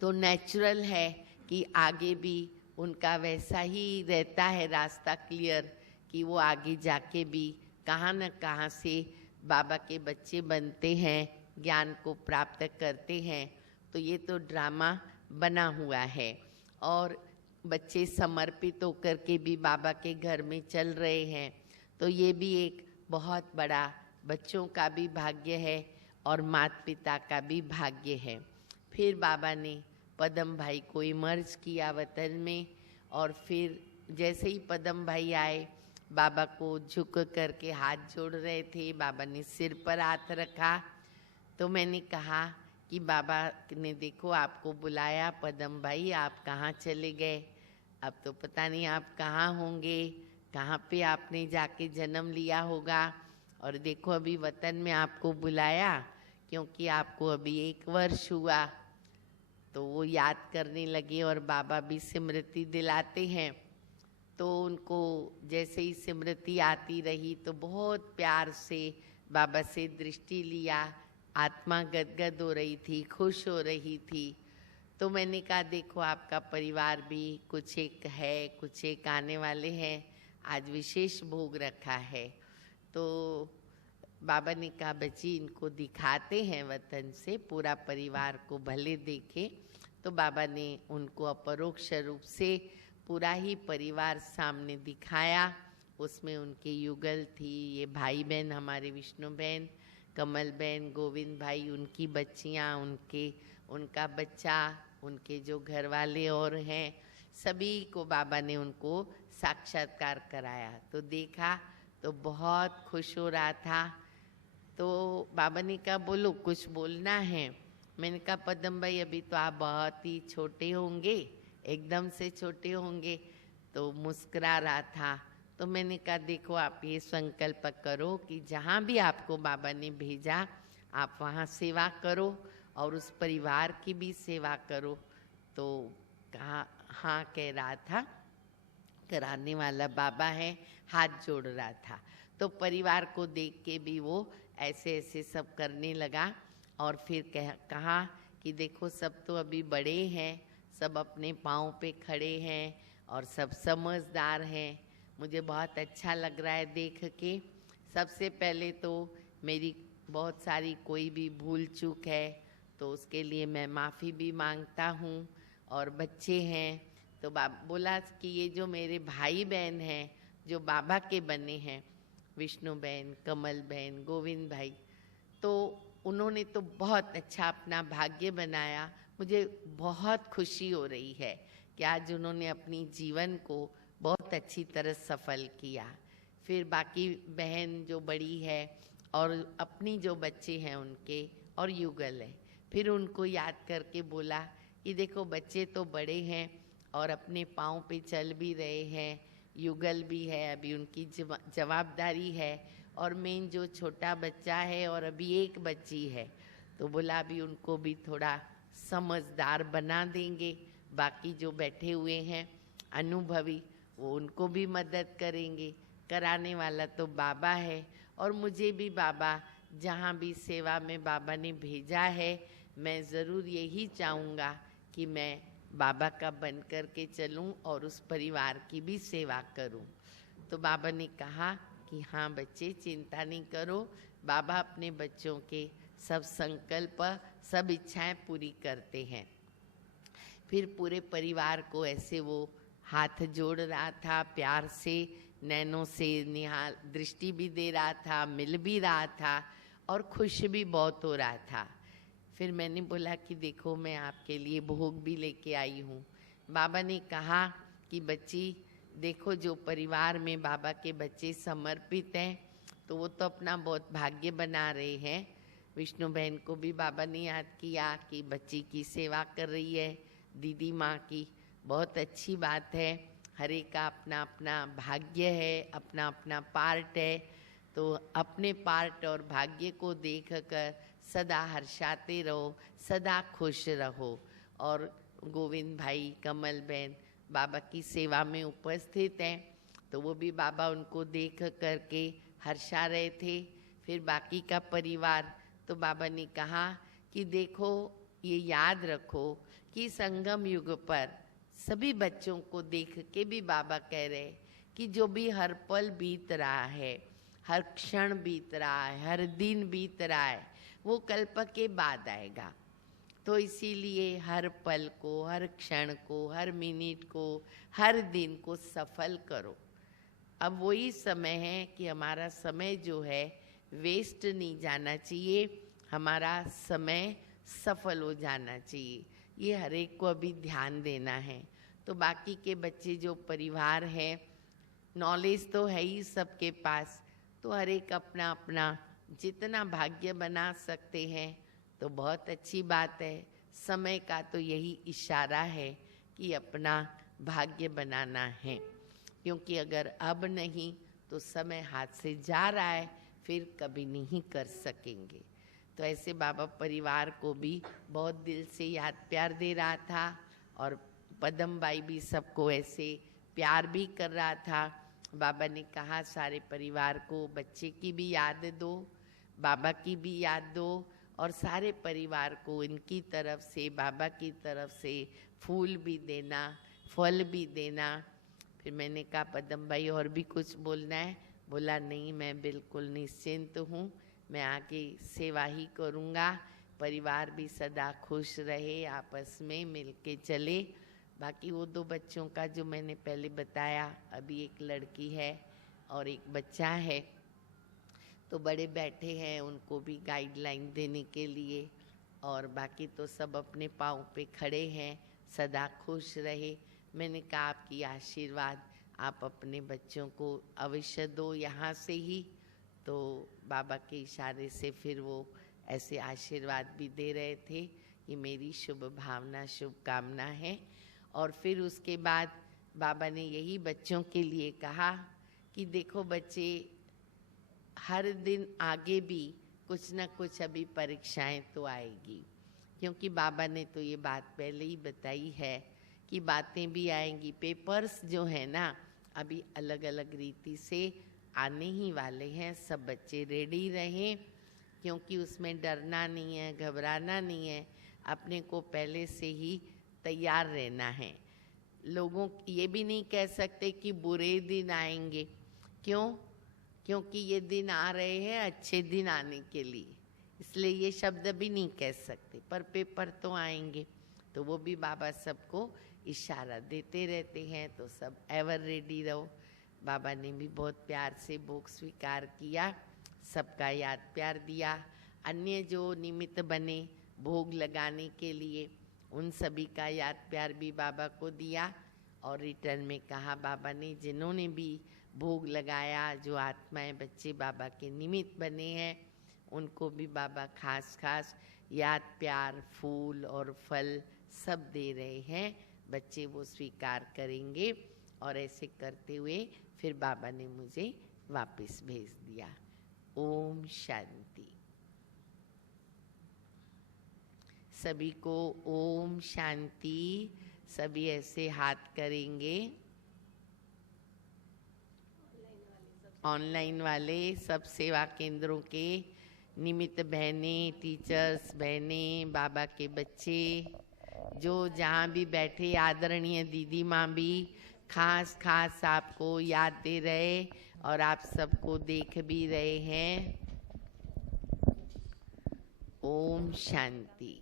तो नेचुरल है कि आगे भी उनका वैसा ही रहता है रास्ता क्लियर, कि वो आगे जाके भी कहाँ न कहाँ से बाबा के बच्चे बनते हैं, ज्ञान को प्राप्त करते हैं। तो ये तो ड्रामा बना हुआ है और बच्चे समर्पित होकर के भी बाबा के घर में चल रहे हैं। तो ये भी एक बहुत बड़ा बच्चों का भी भाग्य है और माता पिता का भी भाग्य है। फिर बाबा ने पदम भाई को इमर्ज किया वतन में, और फिर जैसे ही पदम भाई आए, बाबा को झुक करके हाथ जोड़ रहे थे, बाबा ने सिर पर हाथ रखा। तो मैंने कहा कि बाबा ने देखो आपको बुलाया, पदम भाई आप कहाँ चले गए, अब तो पता नहीं आप कहाँ होंगे, कहाँ पे आपने जाके जन्म लिया होगा, और देखो अभी वतन में आपको बुलाया क्योंकि आपको अभी 1 वर्ष हुआ। तो वो याद करने लगे और बाबा भी स्मृति दिलाते हैं। तो उनको जैसे ही स्मृति आती रही तो बहुत प्यार से बाबा से दृष्टि लिया, आत्मा गदगद हो रही थी, खुश हो रही थी। तो मैंने कहा देखो आपका परिवार भी कुछ एक है, कुछ एक आने वाले हैं, आज विशेष भोग रखा है। तो बाबा ने कहा बच्ची इनको दिखाते हैं वतन से, पूरा परिवार को भले देखे। तो बाबा ने उनको अपरोक्ष रूप से पूरा ही परिवार सामने दिखाया। उसमें उनके युगल थी, ये भाई बहन हमारे विष्णु बहन, कमल बहन, गोविंद भाई, उनकी बच्चियाँ, उनका बच्चा, उनके जो घर वाले और हैं, सभी को बाबा ने उनको साक्षात्कार कराया। तो देखा तो बहुत खुश हो रहा था। तो बाबा ने कहा बोलो कुछ बोलना है। मैंने कहा पदम भाई अभी तो आप बहुत ही छोटे होंगे, एकदम से छोटे होंगे। तो मुस्कुरा रहा था। तो मैंने कहा देखो आप ये संकल्प करो कि जहाँ भी आपको बाबा ने भेजा आप वहाँ सेवा करो और उस परिवार की भी सेवा करो। तो कहा हाँ कह रहा था, कराने वाला बाबा है, हाथ जोड़ रहा था। तो परिवार को देख के भी वो ऐसे ऐसे सब करने लगा। और फिर कहा कि देखो सब तो अभी बड़े हैं, सब अपने पाँव पे खड़े हैं और सब समझदार हैं। मुझे बहुत अच्छा लग रहा है देख के। सबसे पहले तो मेरी बहुत सारी कोई भी भूल चूक है तो उसके लिए मैं माफ़ी भी मांगता हूँ। और बच्चे हैं तो बोला कि ये जो मेरे भाई बहन हैं जो बाबा के बने हैं, विष्णु बहन, कमल बहन, गोविंद भाई, तो उन्होंने तो बहुत अच्छा अपना भाग्य बनाया। मुझे बहुत खुशी हो रही है कि आज उन्होंने अपनी जीवन को बहुत अच्छी तरह सफल किया। फिर बाकी बहन जो बड़ी है और अपनी जो बच्चे हैं उनके और युगल है, फिर उनको याद करके बोला कि देखो बच्चे तो बड़े हैं और अपने पाँव पे चल भी रहे हैं, युगल भी है, अभी उनकी जवाबदारी है। और मेन जो छोटा बच्चा है और अभी एक बच्ची है, तो बोला अभी उनको भी थोड़ा समझदार बना देंगे। बाकी जो बैठे हुए हैं अनुभवी, वो उनको भी मदद करेंगे। कराने वाला तो बाबा है। और मुझे भी बाबा जहाँ भी सेवा में बाबा ने भेजा है, मैं ज़रूर यही चाहूँगा कि मैं बाबा का बन कर के चलूँ और उस परिवार की भी सेवा करूँ। तो बाबा ने कहा कि हाँ बच्चे चिंता नहीं करो, बाबा अपने बच्चों के सब संकल्प, सब इच्छाएं पूरी करते हैं। फिर पूरे परिवार को ऐसे वो हाथ जोड़ रहा था, प्यार से, नैनों से निहाल दृष्टि भी दे रहा था, मिल भी रहा था और खुश भी बहुत हो रहा था। फिर मैंने बोला कि देखो मैं आपके लिए भोग भी लेके आई हूँ। बाबा ने कहा कि बच्ची देखो जो परिवार में बाबा के बच्चे समर्पित हैं तो वो तो अपना बहुत भाग्य बना रहे हैं। विष्णु बहन को भी बाबा ने याद किया कि बच्ची की सेवा कर रही है, दीदी माँ की, बहुत अच्छी बात है। हर एक का अपना अपना भाग्य है, अपना अपना पार्ट है। तो अपने पार्ट और भाग्य को देखकर सदा हर्षाते रहो, सदा खुश रहो। और गोविंद भाई, कमल बहन बाबा की सेवा में उपस्थित हैं, तो वो भी बाबा उनको देख करके हर्षा रहे थे। फिर बाकी का परिवार, तो बाबा ने कहा कि देखो ये याद रखो कि संगम युग पर सभी बच्चों को देख के भी बाबा कह रहे कि जो भी हर पल बीत रहा है, हर क्षण बीत रहा है, हर दिन बीत रहा है, वो कल्प के बाद आएगा। तो इसीलिए हर पल को, हर क्षण को, हर मिनट को, हर दिन को सफल करो। अब वही समय है कि हमारा समय जो है वेस्ट नहीं जाना चाहिए, हमारा समय सफल हो जाना चाहिए। ये हर एक को अभी ध्यान देना है। तो बाकी के बच्चे जो परिवार हैं, नॉलेज तो है ही सबके पास, तो हर एक अपना अपना जितना भाग्य बना सकते हैं तो बहुत अच्छी बात है। समय का तो यही इशारा है कि अपना भाग्य बनाना है, क्योंकि अगर अब नहीं तो समय हाथ से जा रहा है, फिर कभी नहीं कर सकेंगे। तो ऐसे बाबा परिवार को भी बहुत दिल से याद प्यार दे रहा था और पदम बाई भी सबको ऐसे प्यार भी कर रहा था। बाबा ने कहा सारे परिवार को बच्चे की भी याद दो, बाबा की भी याद दो और सारे परिवार को इनकी तरफ से, बाबा की तरफ से फूल भी देना, फल भी देना। फिर मैंने कहा पदम भाई और भी कुछ बोलना है? बोला नहीं, मैं बिल्कुल निश्चिंत हूँ, मैं आगे सेवा ही करूँगा, परिवार भी सदा खुश रहे, आपस में मिल के चले। बाकी वो 2 बच्चों का जो मैंने पहले बताया, अभी एक लड़की है और एक बच्चा है, तो बड़े बैठे हैं, उनको भी गाइडलाइन देने के लिए। और बाकी तो सब अपने पाँव पे खड़े हैं, सदा खुश रहे। मैंने कहा आपकी आशीर्वाद आप अपने बच्चों को अवश्य दो यहाँ से ही। तो बाबा के इशारे से फिर वो ऐसे आशीर्वाद भी दे रहे थे कि मेरी शुभ भावना, शुभकामना है। और फिर उसके बाद बाबा ने यही बच्चों के लिए कहा कि देखो बच्चे, हर दिन आगे भी कुछ न कुछ अभी परीक्षाएं तो आएगी, क्योंकि बाबा ने तो ये बात पहले ही बताई है कि बातें भी आएंगी। पेपर्स जो है ना, अभी अलग अलग रीति से आने ही वाले हैं। सब बच्चे रेडी रहें, क्योंकि उसमें डरना नहीं है, घबराना नहीं है, अपने को पहले से ही तैयार रहना है। लोगों ये भी नहीं कह सकते कि बुरे दिन आएंगे, क्यों? क्योंकि ये दिन आ रहे हैं अच्छे दिन आने के लिए, इसलिए ये शब्द भी नहीं कह सकते। पर पेपर तो आएंगे, तो वो भी बाबा सबको इशारा देते रहते हैं, तो सब एवर रेडी रहो। बाबा ने भी बहुत प्यार से भोग स्वीकार किया, सबका याद प्यार दिया। अन्य जो निमित्त बने भोग लगाने के लिए, उन सभी का याद प्यार भी बाबा को दिया। और रिटर्न में कहा बाबा ने, जिन्होंने भी भोग लगाया, जो आत्माएं बच्चे बाबा के निमित्त बने हैं, उनको भी बाबा खास खास याद प्यार, फूल और फल सब दे रहे हैं। बच्चे वो स्वीकार करेंगे। और ऐसे करते हुए फिर बाबा ने मुझे वापस भेज दिया। ओम शांति। सभी को ओम शांति। सभी ऐसे हाथ करेंगे। ऑनलाइन वाले सब सेवा केंद्रों के निमित्त बहनें, टीचर्स बहनें, बाबा के बच्चे, जो जहाँ भी बैठे, आदरणीय दीदी माँ भी खास खास आपको याद दे रहे और आप सबको देख भी रहे हैं। ओम शांति।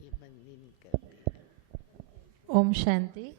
ये बंदी नहीं कर रही। ओम शांति।